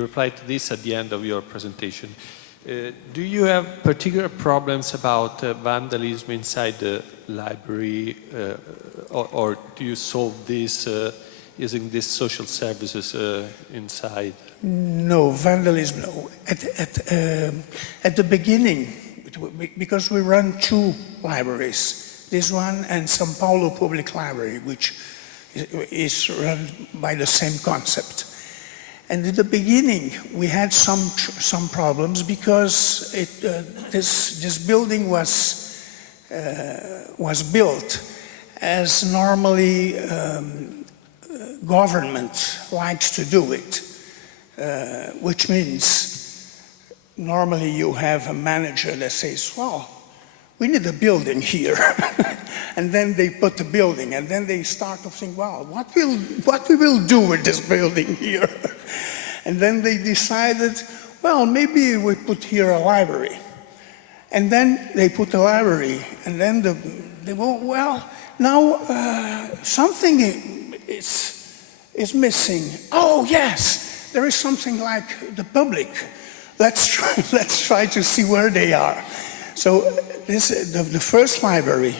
replied to this at the end of your presentation. Do you have particular problems about vandalism inside the library, or do you solve this using these social services inside? No, vandalism, no. At the beginning, because we run two libraries, this one and São Paulo Public Library, which is run by the same concept. And at the beginning, we had some problems because this building was built as normally government likes to do it, which means normally you have a manager that says, well, we need a building here. And then they put the building, and then they start to think, well, what we will do with this building here? And then they decided, well, maybe we put here a library. And then they put a library, and then they go, well, now something is missing. Oh, yes, there is something like the public. Let's try to see where they are. So the first library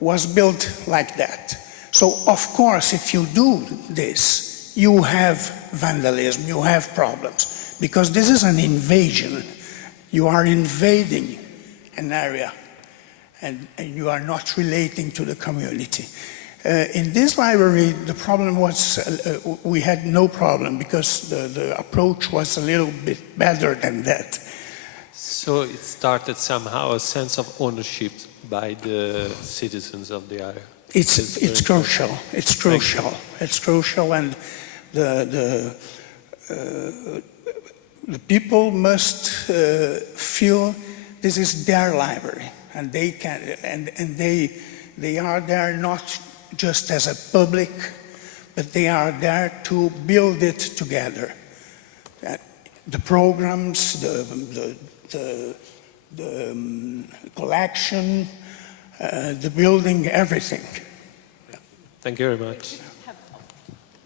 was built like that. So of course, if you do this, you have vandalism, you have problems, because this is an invasion. You are invading an area, and you are not relating to the community. In this library, the problem was, we had no problem, because the approach was a little bit better than that. So it started somehow a sense of ownership by the citizens of the area. It's crucial. It's crucial. It's crucial, and the people must feel this is their library, and they can, and they are there not just as a public, but they are there to build it together. The programs, the collection, the building, everything. Thank you very much. We have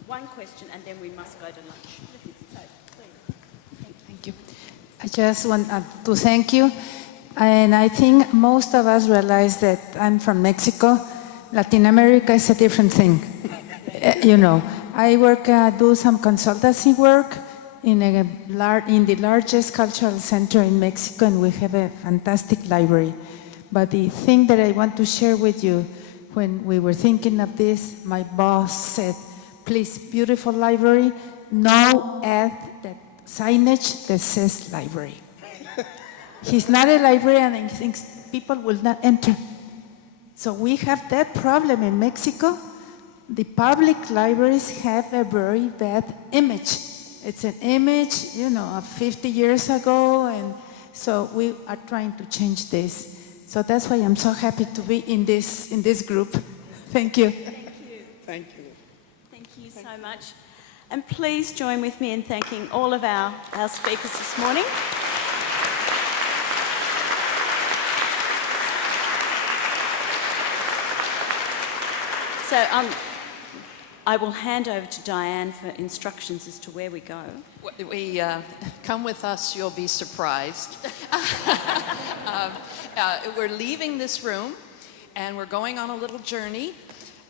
one question, and then we must go to lunch. So, please. Thank you. I just want to thank you. And I think most of us realize that I'm from Mexico. Latin America is a different thing. You know, I do some consultancy work in the largest cultural center in Mexico, and we have a fantastic library. But the thing that I want to share with you, when we were thinking of this, my boss said, please, beautiful library, no add that signage that says library. He's not a librarian, and he thinks people will not enter. So we have that problem in Mexico. The public libraries have a very bad image. It's an image, you know, of 50 years ago, and so we are trying to change this. So that's why I'm so happy to be in this group. Thank you. Thank you. Thank you. Thank you so much. And please join with me in thanking all of our speakers this morning. So I will hand over to Diane for instructions as to where we go. We come with us, you'll be surprised. We're leaving this room, and we're going on a little journey.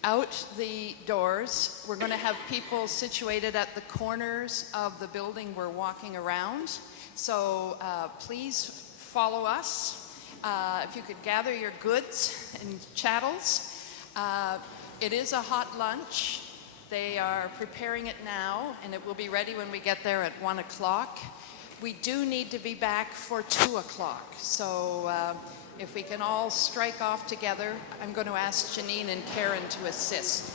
out the doors. We're going to have people situated at the corners of the building we're walking around. So please follow us. If you could gather your goods and chattels. It is a hot lunch. They are preparing it now, and it will be ready when we get there at 1 o'clock. We do need to be back for 2 o'clock. So if we can all strike off together, I'm going to ask Janine and Karen to assist.